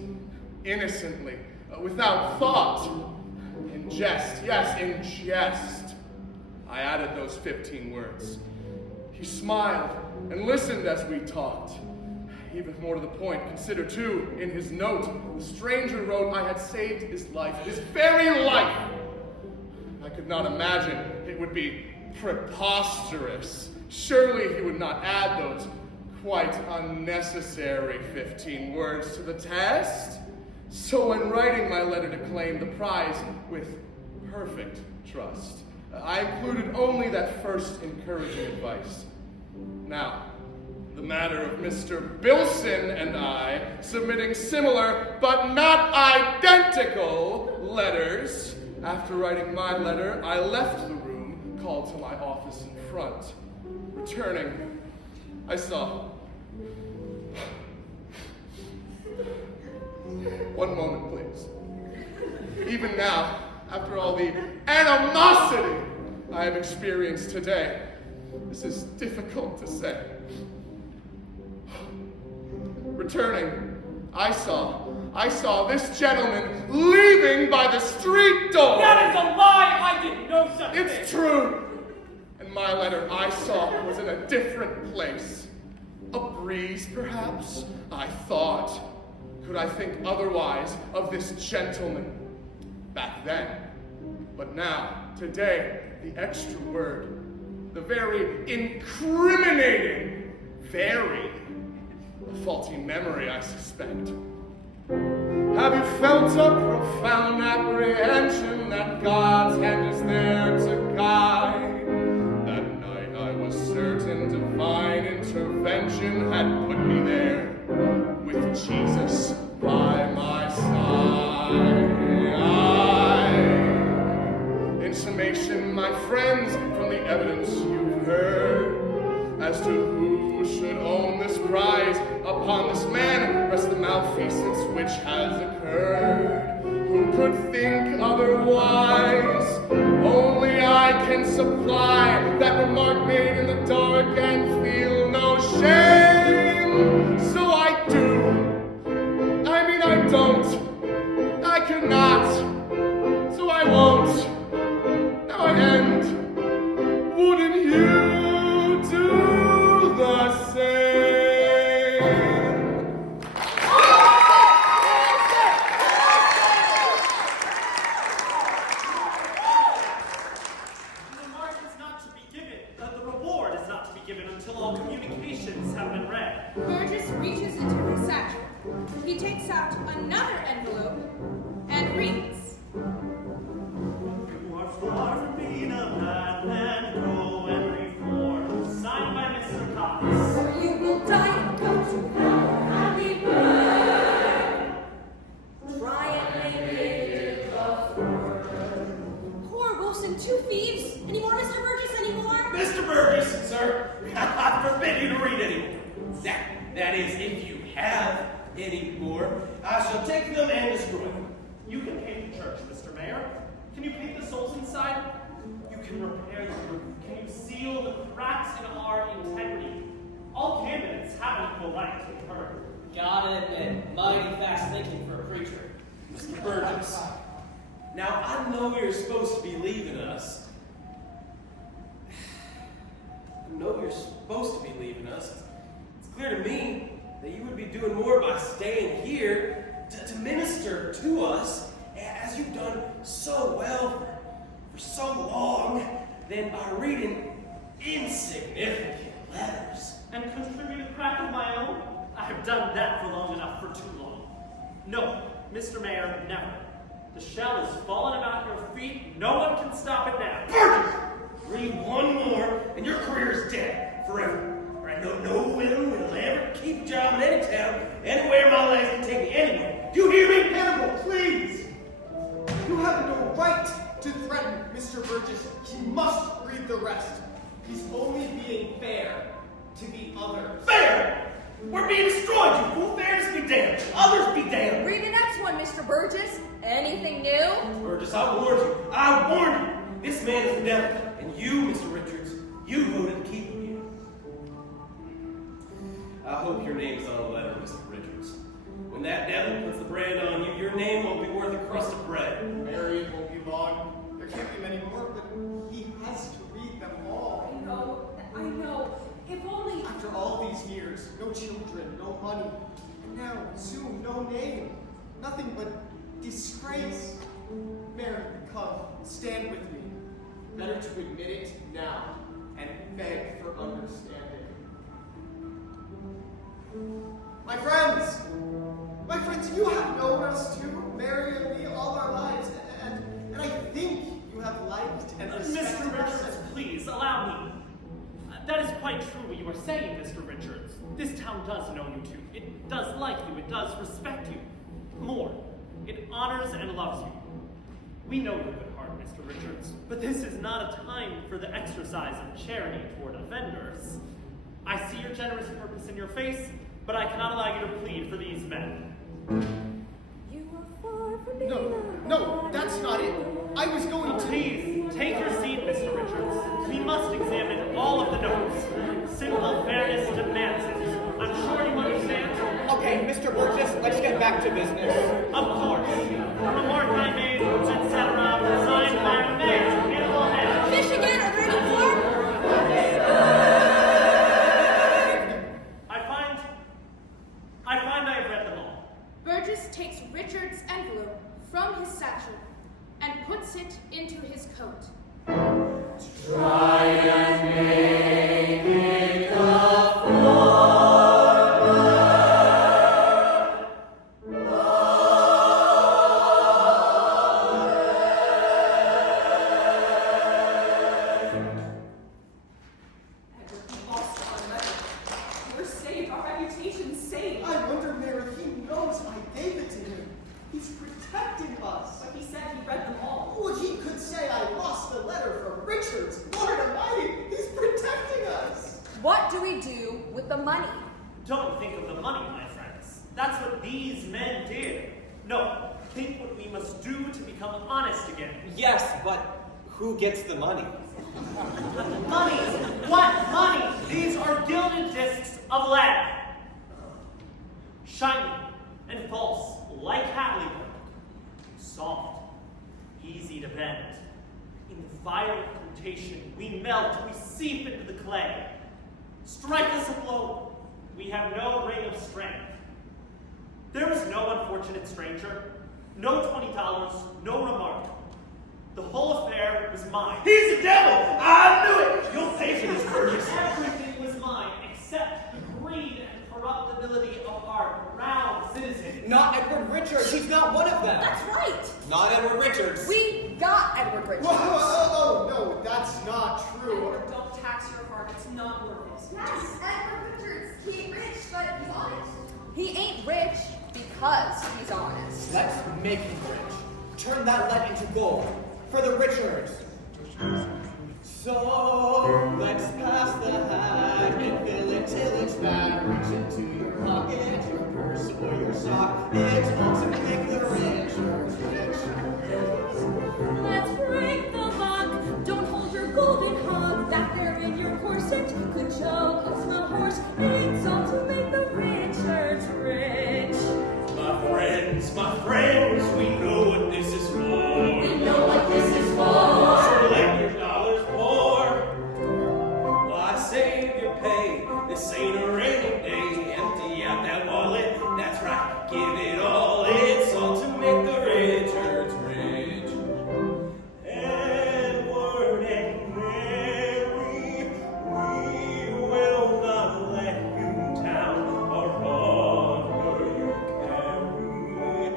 innocently, without thought, in jest, yes, in jest. I added those 15 words. He smiled and listened as we talked. Even more to the point, consider too, in his note, the stranger wrote I had saved his life, his very life. I could not imagine it would be preposterous. Surely he would not add those quite unnecessary 15 words to the test. So when writing my letter to claim the prize with perfect trust, I included only that first encouraging advice. Now, the matter of Mr. Bilson and I submitting similar but not identical letters. After writing my letter, I left the room, called to my office in front. Returning, I saw... One moment, please. Even now, after all the animosity I have experienced today, this is difficult to say. Returning, I saw this gentleman leaving by the street door. That is a lie! I didn't know such It's thing. true. And my letter I saw was in a different place. A breeze, perhaps, I thought. Could I think otherwise of this gentleman back then? But now, today, the extra word, the very incriminating, very, a faulty memory, I suspect. Have you felt a profound apprehension that God's hand is there to guide? That night I was certain divine intervention had put me there, with Jesus by my side. In summation, my friends, from the evidence you've heard, as to who should own this prize, upon this man rests the malfeasance which has occurred. Who could think otherwise? Only I can supply that remark made in the dark and feel no shame. So I do. I mean, I don't. I cannot. So I won't. Now I end. Wouldn't you do the same? The mark is not to be given, the reward is not to be given until all communications have been read. Burgess reaches into his satchel. He takes out another envelope and reads. You are far from being a bad man, go and reform. Signed by Mr. Cox. Or you will die and go to hell, Hadleyburg. Try and make it before. Poor Wilson, 2 thieves, and you want Mr. Burgess anymore? Mr. Burgess, sir, I forbid you to read anymore. That is, if you have any more, I shall take them and destroy them. You can paint the church, Mr. Mayor. Can you paint the souls inside? You can repair the roof. Can you seal the cracks in our integrity? All candidates have an equal right to be heard. Gotta admit, mighty fast thinking for a preacher. Mr. Burgess, now I know you're supposed to be leaving us. It's clear to me that you would be doing more by staying here to minister to us, as you've done so well for so long, than by reading insignificant letters. And contribute a crack of my own? I have done that for long enough for too long. No, Mr. Mayor, never. The shell has fallen about your feet. No one can stop it now. Burgess! Read one more, and your career is dead forever. Right? No one will ever keep a job in any town, anywhere my legs can take me anyway. Do you hear me? Hannibal, please! You have no right to threaten Mr. Burgess. He must read the rest. He's only being fair to the others. Fair! We're being destroyed, you fool! Fairness be damned! Others be damned! Read the next one, Mr. Burgess. Anything new? Burgess, I warned you. I warned you. This man is the devil. And you, Mr. Richards, you voted to keep him here. I hope your name's on the letter, Mr. Richards. When that devil puts the brand on you, your name won't be worth a crust of bread. Mary, it won't be long. There can't be many more, but he has to read them all. I know. If only... After all these years, no children, no money, and now, soon, no name. Nothing but disgrace. Mary, come, stand with me. Better to admit it now and beg for understanding. My friends, you have known us too, Mary and me, all our lives, and I think you have liked and respected Mr. us. Richards, please, allow me. That is quite true what you are saying, Mr. Richards. This town does know you too. It does like you. It does respect you. More, it honors and loves you. We know your good heart, Mr. Richards, but this is not a time for the exercise of charity toward offenders. I see your generous purpose in your face, but I cannot allow you to plead for these men. You are far from me. No, that's not it. I was going to... Please, take your seat, Mr. Richards. We must examine all of the notes. Simple fairness demands it. I'm sure you understand. Okay, Mr. Burgess, let's get back to business. Of course. A remark I made, etc., signed by a man, beautiful Hedge. Michigan, are there any more? I find I have read them all. Burgess takes Richard's envelope from his satchel and puts it into his coat. Try and make it a form. What do we do with the money? Don't think of the money, my friends. That's what these men did. No, think what we must do to become honest again. Yes, but who gets the money? Money! What money? These are gilded discs of lead. Shiny and false, like Hadleyburg. Soft, easy to bend. In violent rotation, we melt, we seep into the clay. Strike us a blow. We have no ring of strength. There was no unfortunate stranger, no $20, no remark. The whole affair was mine. He's the devil! I knew it! You'll pay for this, Burgess. Everything was mine, except the greed and corruptibility of our proud citizens. Not Edward Richards. He's not one of them. That's right. Not Edward Richards. We got Edward Richards. Whoa, no, that's not true. Edward, don't tax your heart. It's not worth it. Yes, Edward Richards. He ain't rich, but he's honest. He ain't rich because he's honest. Let's make him rich. Turn that lead into gold for the Richards. So let's pass the hat and fill it till it's fat. Reach into your pocket, your purse, or your sock. It's all to make the Richards rich. Let's break the lock. Don't hold your golden hog back there in your corset. The joke of the horse. It's all to make the Richards rich. My friends, we know what this is for. We know what this is for. So let your dollars pour. Why save your pay? This ain't a rainy day. Empty out that wallet. That's right. Give it all. It's all to make the Richards rich. Edward and Mary, we will not let you down. Our honor you carry.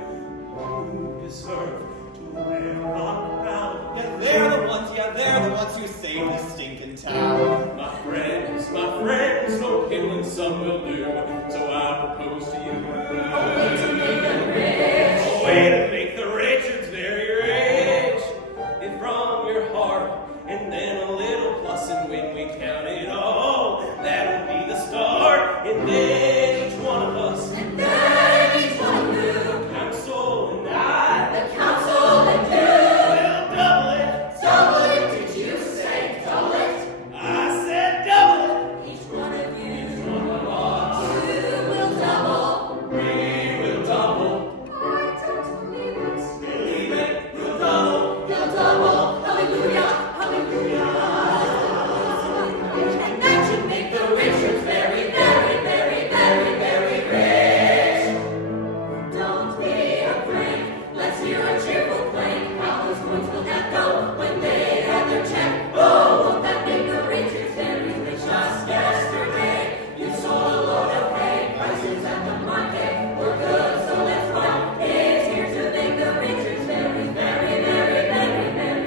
You deserve to live lockdown. Yeah, they're the ones who save this stinking town. My friends, no killing some will do. So I propose to you. Only to make a rich. way to make the Richards very rich. If from your heart, and then a little plus, and when we count it all, that'll be the start. And then each one of us, And then each one of you, the council and I, the council and will double it. double it. Did you say double it? I said double it. Each one of you, Each one of us, you will double. we will double. I don't believe it. Believe it, we'll double. You'll double. Hallelujah, hallelujah. And that should make the Richards very, very, very, very, very rich. Don't be afraid. Let's hear a cheerful clank. How those coins will echo when they add their check. Oh, won't that make the Richards very rich? Just yesterday, you sold a load of hay. Prices at the market were good, so let's run. It's here to make the Richards very, very, very, very, very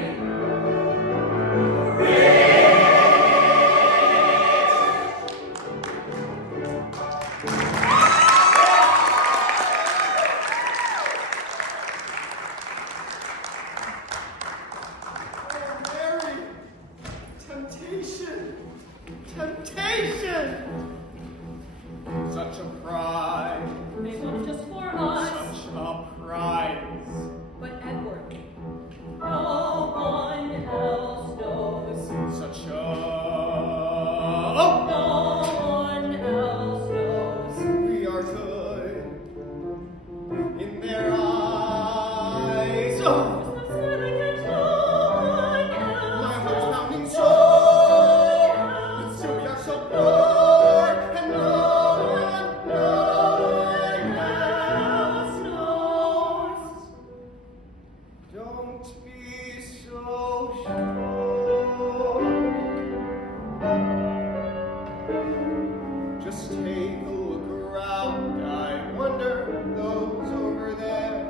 Oh, Mary! Temptation! Temptation! Such a prize! They want just for us. Such a prize! But Edward, no one else knows. Such a... Oh! No one else knows. We are good in their eyes. Oh! My heart's pounding so, but still we are so poor, and no one else knows. Don't be so sure. Just take a look around. I wonder those over there.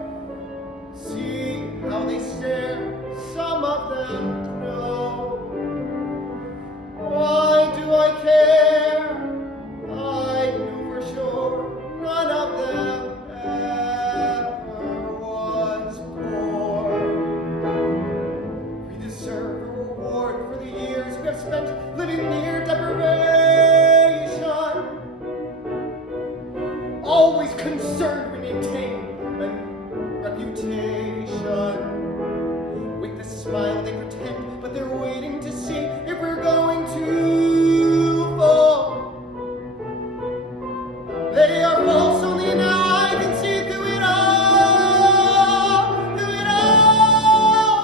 See how they stare. Some of them know. Why do I care? I know for sure none of them ever was poor. We deserve a reward for the years we have spent living near deprivation. Always concerned we maintain a reputation. With the smile they pretend, but they're waiting to see if we're going to fall. They are false, only now I can see through it all,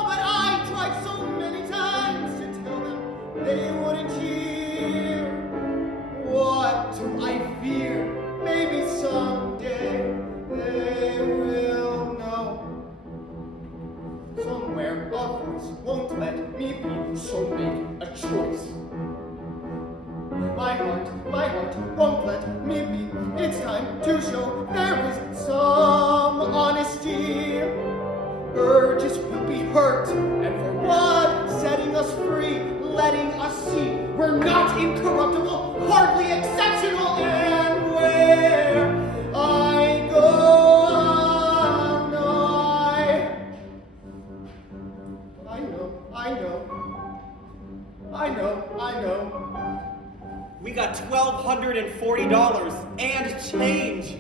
But I tried so many times to tell them they wouldn't hear. What do I fear? Maybe someday they will know. Somewhere a voice won't let me be, so make a choice. My heart won't let me be. It's time to show there is some honesty. Burgess will be hurt, and for what? Setting us free, letting us see we're not incorruptible, hardly exceptional, and where I go, I know. We got $1,240 and change.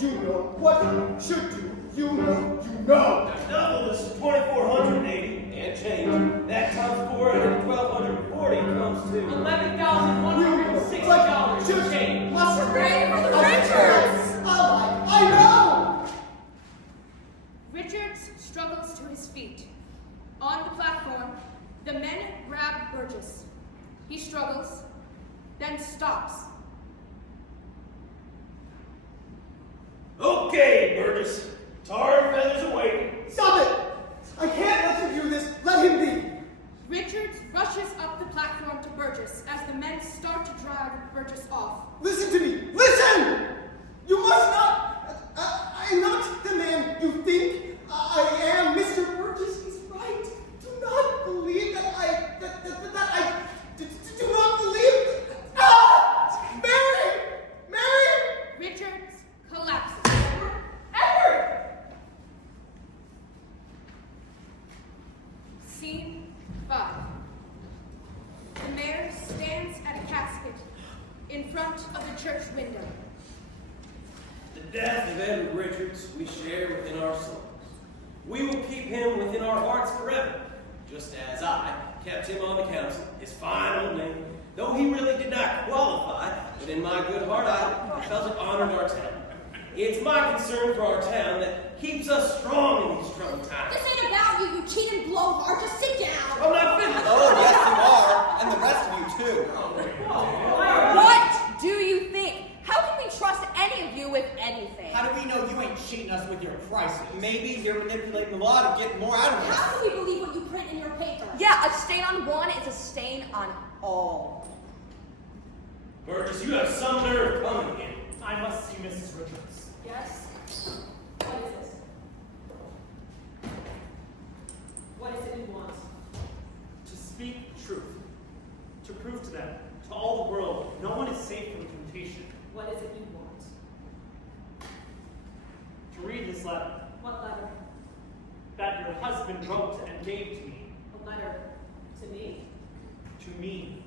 You know what you should do. You know. Double this 2,480 and change. That times 400, 1,240 comes to $11,160 and change. Hooray for the Richards! I know! Richards struggles to his feet. On the platform, the men grab Burgess. He struggles, then stops. Okay, Burgess. Tar and feathers away. Stop it! I can't let you do this. Let him be. Richards rushes up the platform to Burgess as the men start to drag Burgess off. Listen to me. Listen! You must not. I'm not the man you think I am. Mr. Burgess is right. Do not believe that do not believe. Ah! Mary! Richards church window. The death of Edward Richards we share within our souls. We will keep him within our hearts forever, just as I kept him on the council, his fine old name, though he really did not qualify, but in my good heart I felt it honored our town. It's my concern for our town that keeps us strong in these troubled times. This ain't about you, you cheating blowhard. Just sit down. I'm not finished. Oh, yes, you are. And the rest of you, too. What do you think? How can we trust any of you with anything? How do we know you ain't cheating us with your prices? Maybe you're manipulating the law to get more out of us. How can we believe what you print in your paper? Yeah, a stain on one is a stain on all. Burgess, you have some nerve coming in. I must see Mrs. Richards. Yes? What is this? What is it you want? To speak truth. To prove to them, to all the world, no one is safe from temptation. What is it you want? To read this letter What letter? that your husband wrote and gave to me. A letter to me. To me,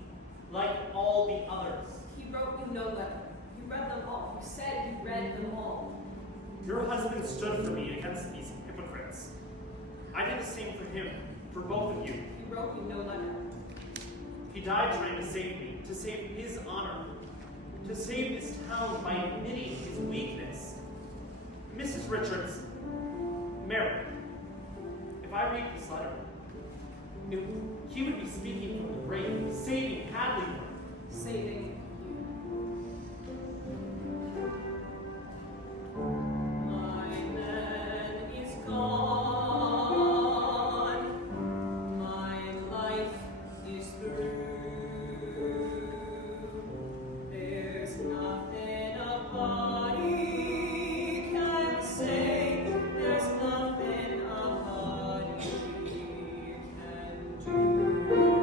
like all the others. He wrote you no letter. You read them all. You said you read them all. Your husband stood for me against these hypocrites. I did the same for him, for both of you. He wrote you no letter. He died trying to save me, to save his honor, to save this town by admitting his weakness. Mrs. Richards, Mary, if I read this letter, he would be speaking from the grave, saving Hadleyburg. Saving My man is gone. My life is through. There's nothing a body can say. There's nothing a body can do.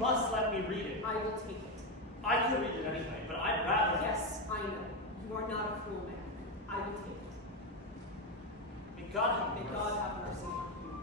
must let me read it. I will take it. I could read it anyway, but I'd rather... Yes, I know. You are not a cruel man. I will take it. May God have mercy. May God have mercy on you.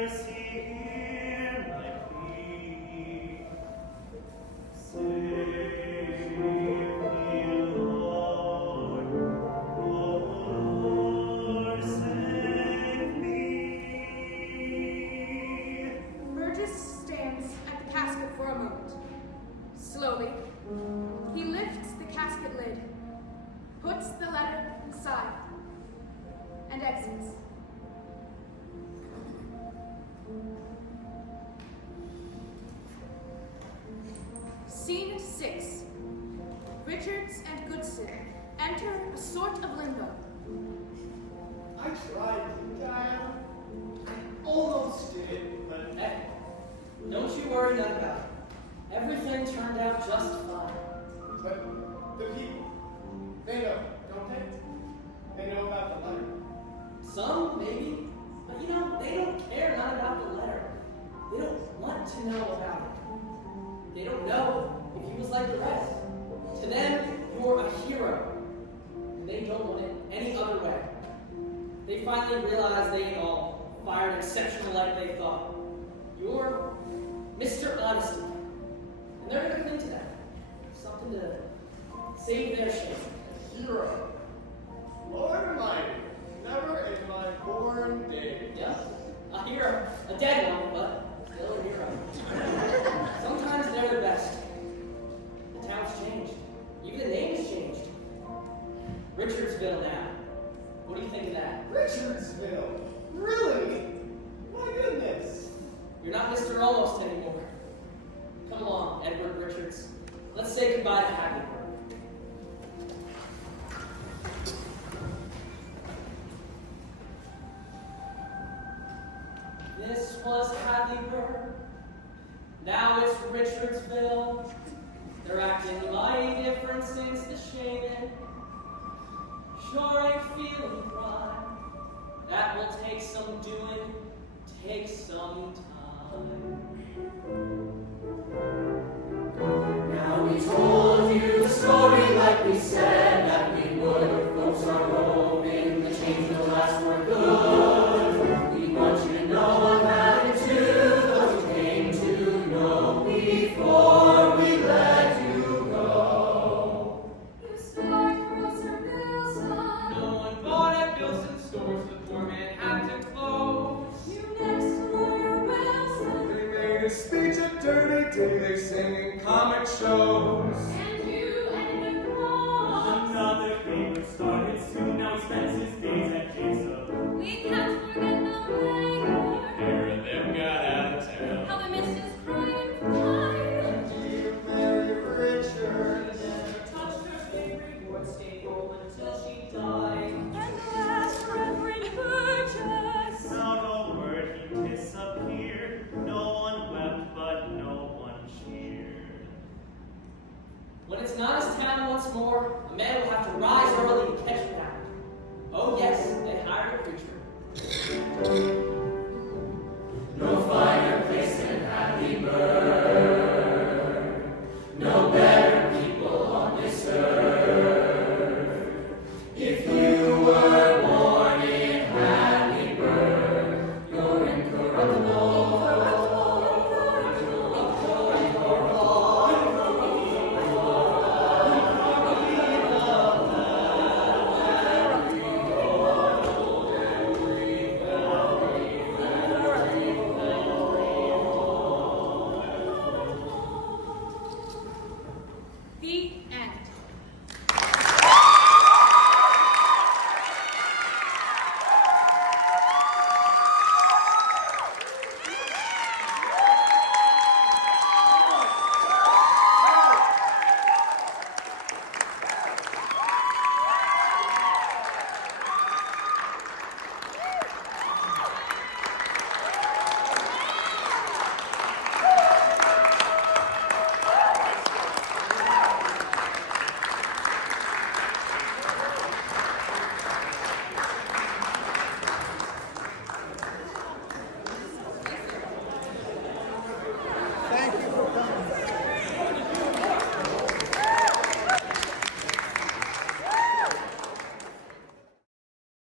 mercy hear my plea. Save me, Lord, Lord, save me. Burgess stands at the casket for a moment. Slowly, he lifts the casket lid, puts the letter inside, and exits. Scene 6. Richards and Goodson enter a sort of limbo. I tried to, Diana. I almost did, but Hey, don't you worry none about it. Everything turned out just fine. But the people, they know, don't they? They know about the letter. Some, maybe. But you know, they don't care none about the letter. They don't want to know about it. They don't know if he was like the rest. To them, you're a hero. And they don't want it any other way. They finally realize they ain't all fired exceptional like they thought. You're Mr. Honesty. And they're gonna cling to that. Something to save their shame. Hero. Lord Almighty, never in my born days. Yeah, a hero. A dead one, but still a hero. Sometimes they're the best. The town's changed. Even the name's changed. Richardsville now. What do you think of that? Richardsville? Really? My goodness. You're not Mr. Almost anymore. Come along, Edward Richards. Let's say goodbye to Hadleyburg. This was Hadleyburg. Now it's Richardsville. They're acting mighty different since the shaming. Sure ain't feeling pride. That will take some doing, take some time. Now we told you the story like we said that we would. Folks are hoping the change will last for good. We want you to know our gratitude, what you came to know before we let you go. You start grocer Bilson. No one bought at Bilson's stores, the poor man had to close. You next lawyer Wilson. They made a speech at Dirty Day, they sang in comic shows. And you ended cross. Another favorite started soon. Now he spends his days at Jason. We can't forget the mayor. Pair of them got out of town. How we missed his crying pride. Dear Mary Richards. Never touched her favorite board, stayed home until she died. And the last Reverend Burgess. Without a word he disappeared. No one wept, but no one cheered. When it's not his town once more, a man will have to rise early